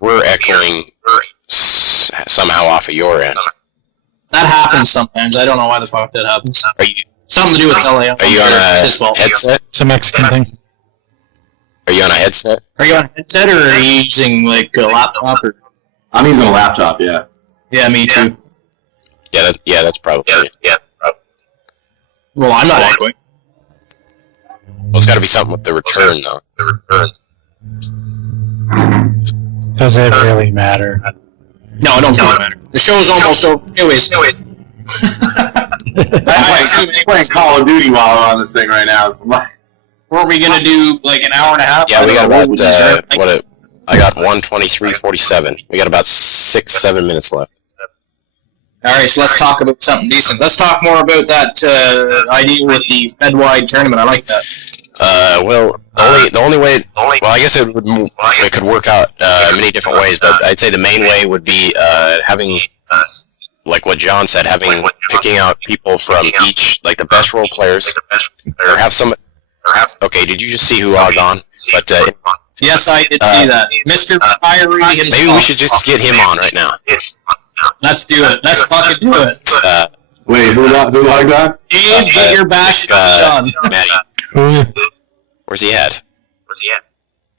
we're echoing somehow off of your end. That happens sometimes. I don't know why the fuck that happens. Are you? Something to do with LA. Are you on a headset? It's a Mexican thing. Are you on a headset? Are you on a headset or are you using like a laptop? Or? I'm using a laptop. Yeah. Yeah, me too. Yeah, that's probably. Yeah. Well, I'm not echoing. Well, it's got to be something with the return, though. Does it really matter? No, it don't really matter. The show's almost over. Anyways. I'm playing Call of Duty while I'm on this thing right now. Weren't we gonna do like an hour and a half? Yeah, we got about I got 1:23:47. We got about 6-7 minutes left. Alright, so let's talk about something decent. Let's talk more about that idea with the Fed-wide tournament. I like that. Well, the only way, well, I guess it could work out many different ways, but I'd say the main way would be having, like what John said, picking out people from each, like the best role players, or have some. Okay, did you just see who logged on? But yes, I did see that, Mr. Kyrie himself. maybe we should just get him on right now. Let's do it. Let's fucking do it. Wait, who logged on? Dave, get your bash done. Matty. Who? Where's he at?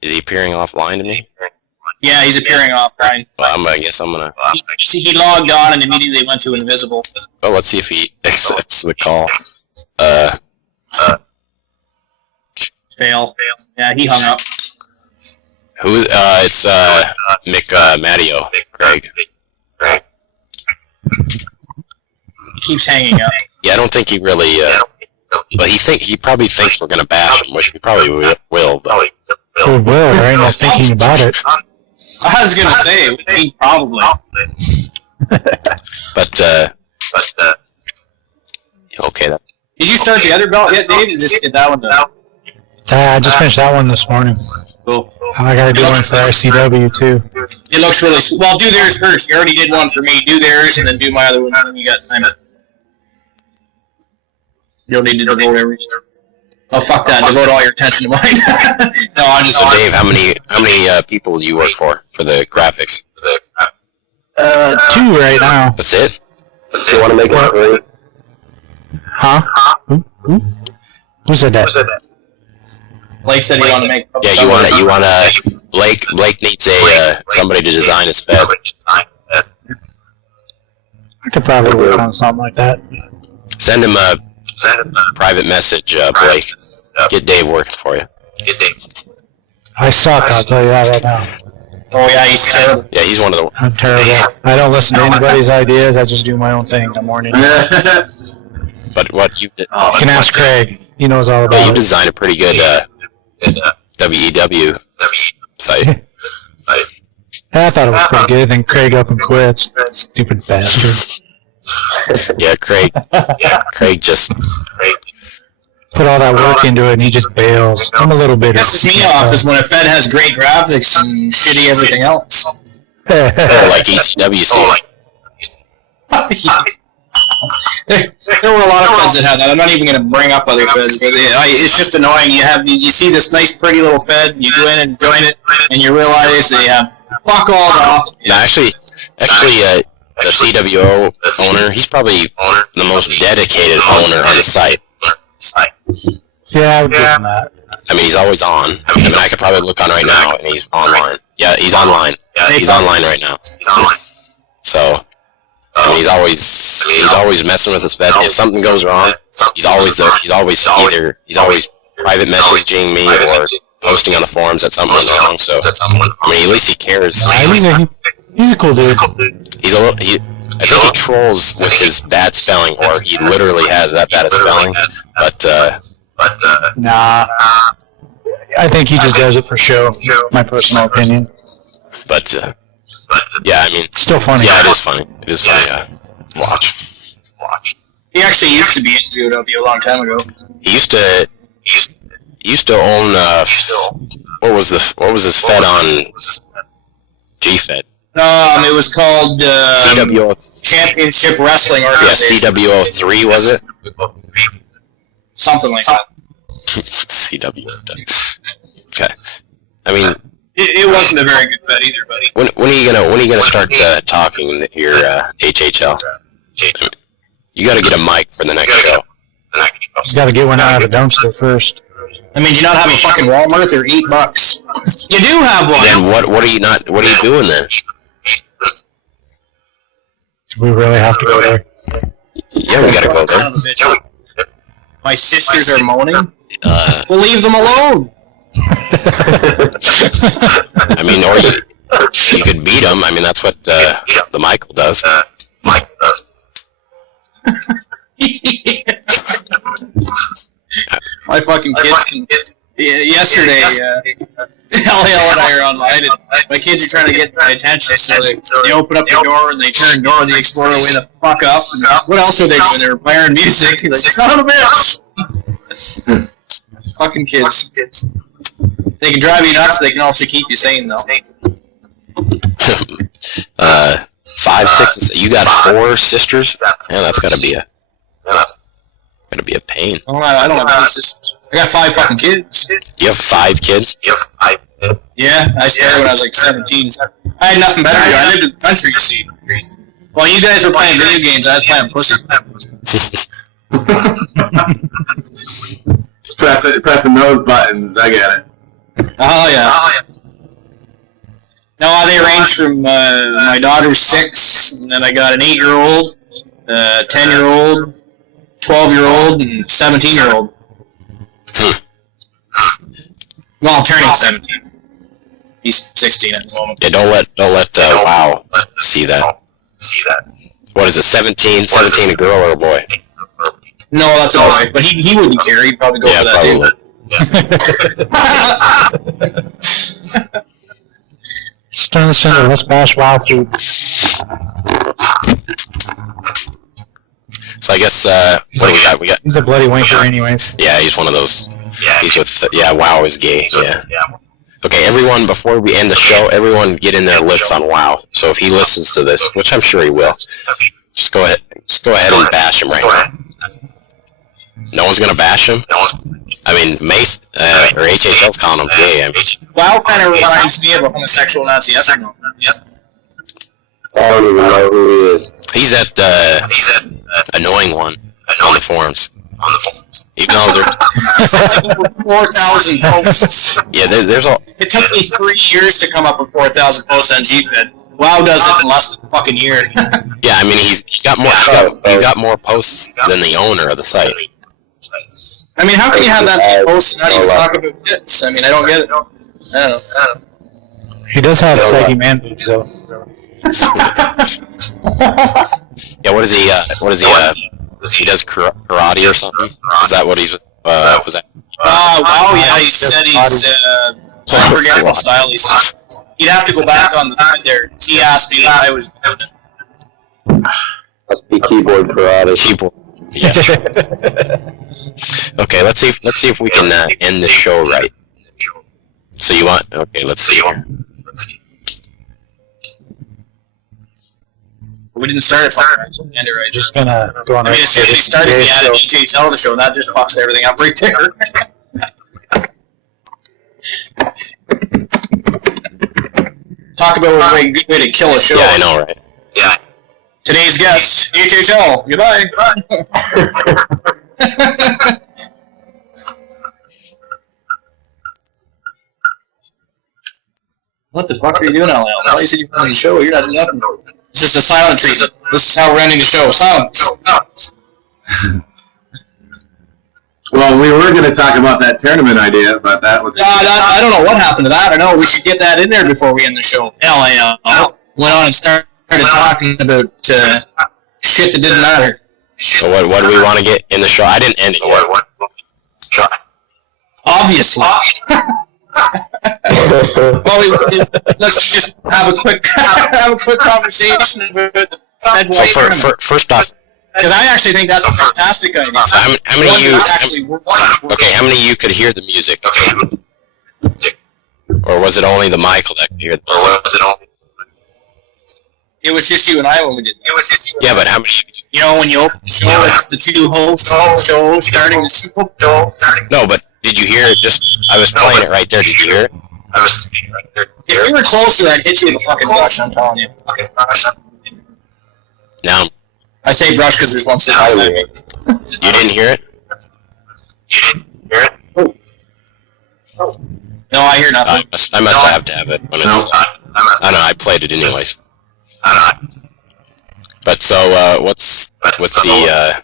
Is he appearing offline to me? Yeah, he's appearing offline. Well, I guess I'm gonna. He logged on and immediately went to invisible. Oh, let's see if he accepts the call. Fail. Yeah, he hung up. Who's? It's Mick Matteo. Craig. Keeps hanging up. Yeah, I don't think he really. But he probably thinks we're gonna bash him, which we probably will. But We will, right? Not thinking about it. I was gonna say, he probably. but okay. Did you start the other belt yet, Dave? You just did that one done. I just finished that one this morning. Cool. I gotta do one for RCW too. It looks really sweet. Well, do theirs first. You already did one for me. Do theirs and then do my other one when you got time. You'll need to devote every. Oh fuck that! Devote all your attention to mine. No, I'm just. So Dave, how many people do you work for the graphics? 2 right now. That's it. You want to make it 3? Huh? Who said that? Blake said he wanted to make. Yeah, you want to. Blake needs somebody to design his Fed. I could probably work on something like that. Send him a private message, Blake. Get Dave working for you. I suck, I'll tell you that right now. Oh yeah, he's terrible. Yeah, he's one of the. I'm terrible. I don't listen to anybody's ideas, I just do my own thing in the morning. But what you did? You can ask Craig, he knows all Yeah, about you it. designed a pretty good WEW site. I thought it was pretty good, then Craig up and quits. That stupid bastard. Yeah, Craig just. Put all that work into it and he just bails. I'm a little bitter. Pisses me off is when a Fed has great graphics and shitty everything else. Like ECWC. There were a lot of Feds that had that. I'm not even going to bring up other Feds, but it's just annoying. You see this nice, pretty little Fed, you go in and join it, and you realize they have fuck all off. No, actually, the CWO owner, he's probably the most dedicated owner on the site. Yeah, I would give him that. I mean, he's always on. I mean, I could probably look on right now, and he's online. Yeah, he's online. He's online right now. So, I mean, he's always messing with his Fed. If something goes wrong, he's always private messaging me or posting on the forums that something went wrong. So, I mean, at least he cares. He's a cool dude. He's I think he trolls with his bad spelling, or he literally has that bad of spelling. But Nah. I think he just does it for show, my personal opinion. But yeah, I mean, Still funny. yeah, it is funny. It is funny. Watch. He actually used to be in GOW a long time ago. He used to own. What was his Fed on? G-Fed. It was called CWO. Championship Wrestling Yeah, Organization. CWO3 was it? Something like that. CW. Okay. I mean, It wasn't a very good Fed either, buddy. when are you gonna start talking your HHL? You got to get a mic for the next show. He's got to get one out of the dumpster first. I mean, do you not have a fucking Walmart? They're $8. You do have one. Then what are you doing then? Do we really have to go there? Yeah, we gotta go Son there. of a bitch. My sisters are moaning. We'll leave them alone. I mean, or you could beat him. I mean, that's what the Michael does. My fucking kids can. Yesterday, LAL and I are online, and my kids are trying to get my attention, so they open up the door and they turn Dora the Explorer way the fuck up. And what else are they doing? They're blaring music. Like, son of a bitch! Fucking kids. They can drive you nuts, they can also keep you sane, though. 5, 6, you got 4 sisters? Yeah, that's gotta be a pain. Oh, I don't have any sisters. I got 5 fucking kids. You have 5 kids? Yeah, I started when I was like 17. I had nothing better to do. I lived in the country, you see. While you guys were playing video games, I was playing pussy. Pressing those buttons, I get it. Oh, yeah. No, they range from my daughter's 6, and then I got an 8-year-old, 10-year-old, 12-year-old, and 17-year-old. Well, I'm turning 17. He's 16 at the moment. Yeah, don't let WoW see that. What is it, 17 a girl or a boy? No, that's a boy, but he wouldn't care. He'd probably go for that too. Center, let's bash WoW food. So I guess, what do we got? He's a bloody wanker anyways. Yeah, he's one of those. He's with, WoW is gay, yeah. Okay, everyone, before we end the show, everyone get in their lips on WoW. So if he listens to this, which I'm sure he will, just go ahead and bash him right now. No one's gonna bash him? I mean, Mace, or HHL's calling him gay. WoW kind of reminds me of a homosexual Nazi, yes or no? I don't even know who he is. He's that, annoying one on the forums. Even though they're 4,000 posts. Yeah, there's all. It took me 3 years to come up with 4,000 posts on GFed. WoW does it in less than a fucking year. Yeah, I mean he's got more posts than the owner of the site. I mean, how can you have that many posts and not even talk about tits? I mean, I don't get it. I don't know. He does have saggy man boobs, though. Yeah, what is he? He does karate or something? Is that what he's? Was that? Wow, yeah, he said he's unforgettable style. He'd have to go back on the thread there. He asked me if I was. Must be keyboard karate. Keyboard. Yeah. Okay, let's see if we can end the show right. So you want? Okay, let's see here. We didn't start it right. Just gonna go on. I mean, as soon as we started the added HHL the show, that just fucks everything up right there. Talk about a good way to kill a show. Yeah, I know, right? Yeah. Today's guest, HHL. Goodbye. What the fuck are you doing, LL? Now you said you're running the show. You're not doing nothing. This is a silent treatment. This is how we're ending the show. Silence. Well, we were going to talk about that tournament idea, but that was... I don't know what happened to that. I know we should get that in there before we end the show. LAL went on and started talking about shit that didn't matter. So what do we want to get in the show? I didn't end it yet. Obviously. Well, let's just have a quick conversation about the Fed So first off, because I actually think that's a fantastic idea. So how many of you? Actually works. Okay, how many of you could hear the music? Or was it only the Michael that could hear the music? It was just you and I when we did that. Yeah, but how many of you? You know, when you open the show, it's the two hosts show starting the show. No, but did you hear it? I was playing it right there. Did you hear it? If you were closer, I'd hit you with a fucking brush, I'm telling you. Now, I say brush because there's one sitting outside me. you didn't hear it? No, I hear nothing. I must have to have it when it's... I don't know, I played it anyways. But so, what's with the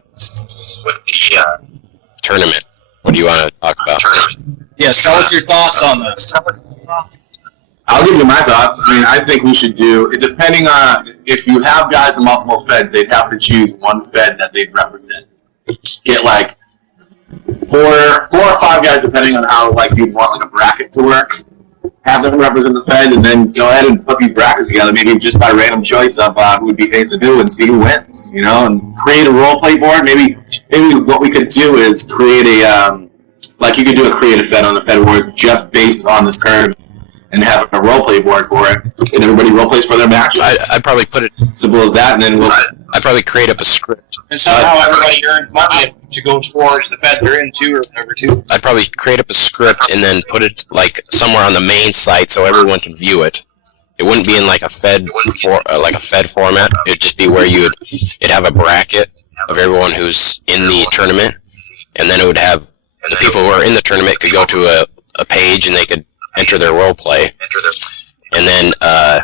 tournament? What do you want to talk about? Yes, tell us your thoughts on this. I'll give you my thoughts. I mean, I think we should do, depending on, if you have guys in multiple feds, they'd have to choose one fed that they'd represent. Get like four or five guys, depending on how like you'd want like a bracket to work. have them represent the Fed, and then go ahead and put these brackets together, maybe just by random choice of who would be facing who, and see who wins, you know, and create a role play board. Maybe what we could do is create a, like you could do a creative Fed on the Fed Wars just based on this tournament, and have a role play board for it, and everybody role plays for their matches. I'd probably put it simple as that, and then I'd probably create up a script. And somehow everybody earns money to go towards the Fed they're into or whatever too. I'd probably create up a script and then put it like somewhere on the main site so everyone can view it. It wouldn't be in like a Fed format. It'd just be where it'd have a bracket of everyone who's in the tournament, and then it would have the people who are in the tournament could go to a page and they could enter their role play. And then the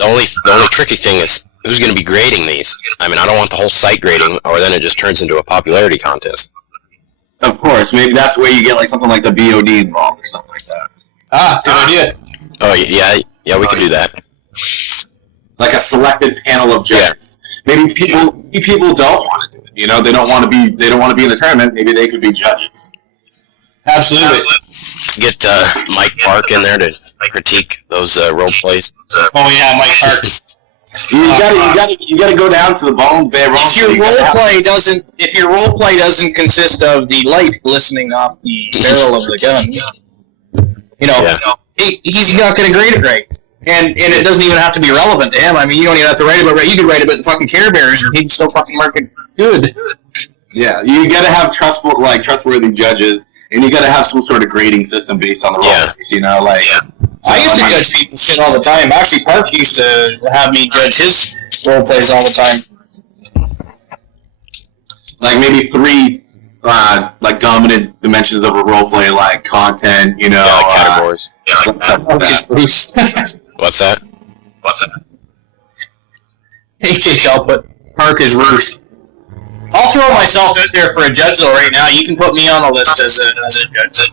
only tricky thing is who's going to be grading these. I mean, I don't want the whole site grading, or then it just turns into a popularity contest. of course, maybe that's where you get like something like the BOD involved or something like that. Good idea. Oh yeah, we could do that. Like a selected panel of judges. Yeah. Maybe people don't want to do it. You know, they don't want to be in the tournament. Maybe they could be judges. Absolutely. Get Mike Park in there to critique those role plays. Oh yeah, Mike Park. You gotta go down to the bone bare If your role play doesn't consist of the light glistening off the barrel of the gun, he's not going to grade it right. And it doesn't even have to be relevant to him. I mean, you don't even have to write about it. You could write about the fucking Care Bears, and he'd still fucking mark it good. Yeah, you gotta have trustworthy judges, and you gotta have some sort of grading system based on the role plays. You know, like. Yeah. So I used to judge people's shit all the time. Actually, Park used to have me judge his role plays all the time. Like maybe 3, like dominant dimensions of a role play, like content, like categories. What's that? What's that? HHL put Park as Roost. I'll throw myself out there for a judge though right now. You can put me on the list as a judge.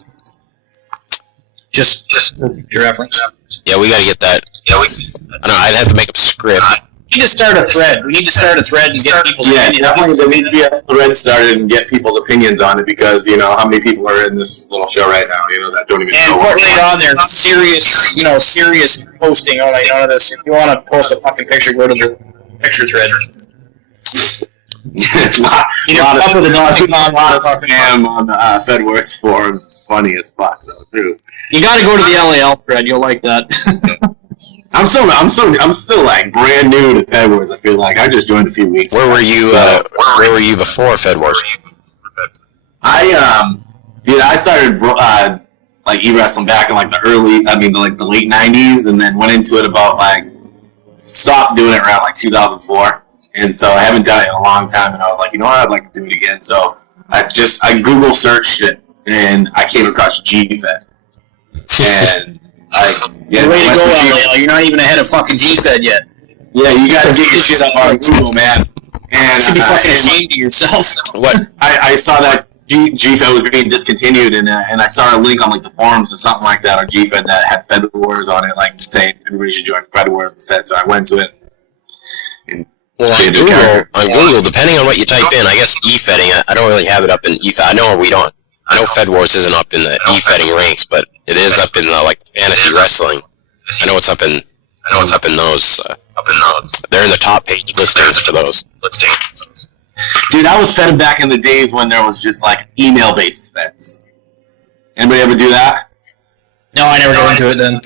Just for future reference. Yeah, we gotta get that. I don't know, I'd have to make up a script. We need to start a thread. We need to start a thread and get people's opinions. Yeah, definitely there needs to be a thread started and get people's opinions on it, because, how many people are in this little show right now, that don't even know. And put right on there, serious posting. All right, none of this. If you want to post a fucking picture, go to the picture thread. a lot of spam on the FedWorks forums. It's funny as fuck, though, too. You got to go to the LAL thread. You'll like that. I'm still like brand new to FedWars. I feel like I just joined a few weeks. Where were you? Where were you before FedWars? I started like e-wrestling back in like the late '90s, and then went into it about stopped doing it around like 2004, and so I haven't done it in a long time. And I was like, you know what, I'd like to do it again. So I Google searched it, and I came across GFed. And way to go, LA. You're not even ahead of fucking GFed yet. Yeah, you gotta get your shit up on Google, man. And you should be fucking ashamed of yourself. What? I saw that GFed was being discontinued, and I saw a link on like the forums or something like that on GFed that had Fed Wars on it, like saying everybody should join Fed Wars instead. So I went to it. On Google, depending on what you type in, I guess e-fedding. I don't really have it up in e-fed. I know Fed Wars isn't up in the e-fedding ranks, but it is up in the fantasy wrestling. I know it's up in those. They're in the top page listings for those. Dude, I was fed back in the days when there was just email based feds. Anybody ever do that? No, I never got into it then.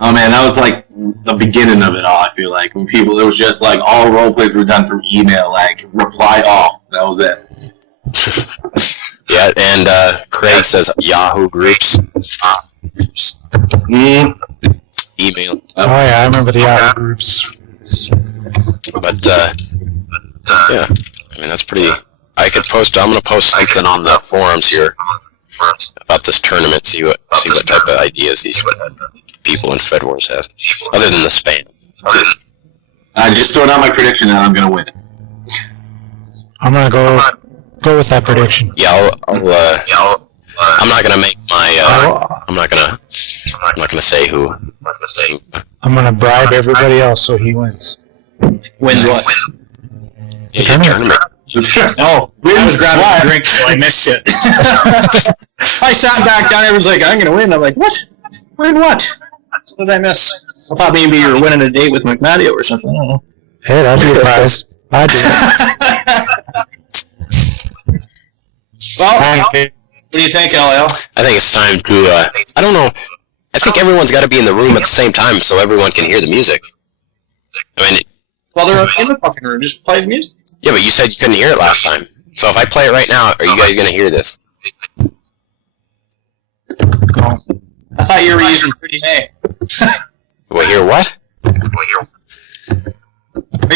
Oh man, that was like the beginning of it all. I feel like when it was just all role plays were done through email, reply all. That was it. Yeah, and Craig says Yahoo groups. Email. Oh yeah, I remember the Yahoo groups. But yeah, I mean that's pretty. I'm gonna post something on the forums here about this tournament. See what type of ideas these people in Fed Wars have, other than the spam. I just throwing out my prediction that I'm gonna win. I'm gonna go with that prediction. Yeah, I'm not gonna make my. I'm not gonna say who. I'm gonna bribe everybody else so he wins. Wins what? Yeah, tournament. Oh, I was grabbing a drink, so I missed it. I sat back down. Everyone's like, "I'm gonna win." I'm like, "What? Wearing what? What did I miss? I thought maybe you were winning a date with McMadio or something. I don't know. Hey, that'd be a prize. I do. Well, what do you think, LL? I think it's time to, I don't know. I think everyone's got to be in the room at the same time so everyone can hear the music. I mean, Well, they're in the fucking room. Just play the music. yeah, but you said you couldn't hear it last time. So if I play it right now, are you guys going to hear this? No. I thought you were using Pretty May. Will hear what? Are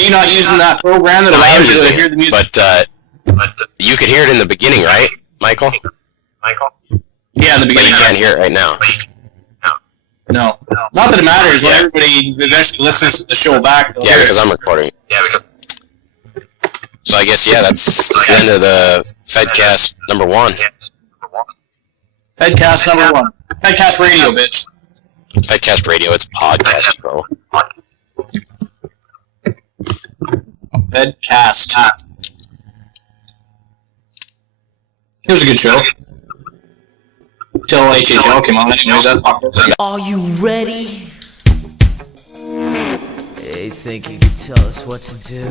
you not using that program that No, I am allows you to using hear the it, music? but you could hear it in the beginning, right, Michael? Yeah, in the But beginning. you can't hear it right now. No. Not that it matters. When Yeah. everybody eventually listens to the show back, they'll Yeah, hear because it. I'm recording. So I guess, yeah, that's the end of the FedCast number 1. FedCast number 1. FedCast radio, bitch. FedCast Radio, it's podcast, bro. FedCast. It was a good show. Till HHL came on. Anyways, that fucked us. Are you ready? You think you could tell us what to do?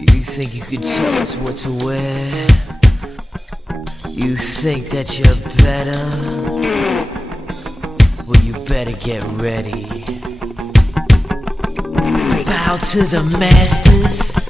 You think you could tell us what to wear? You think that you're better? Well, you better get ready. Bow to the masters.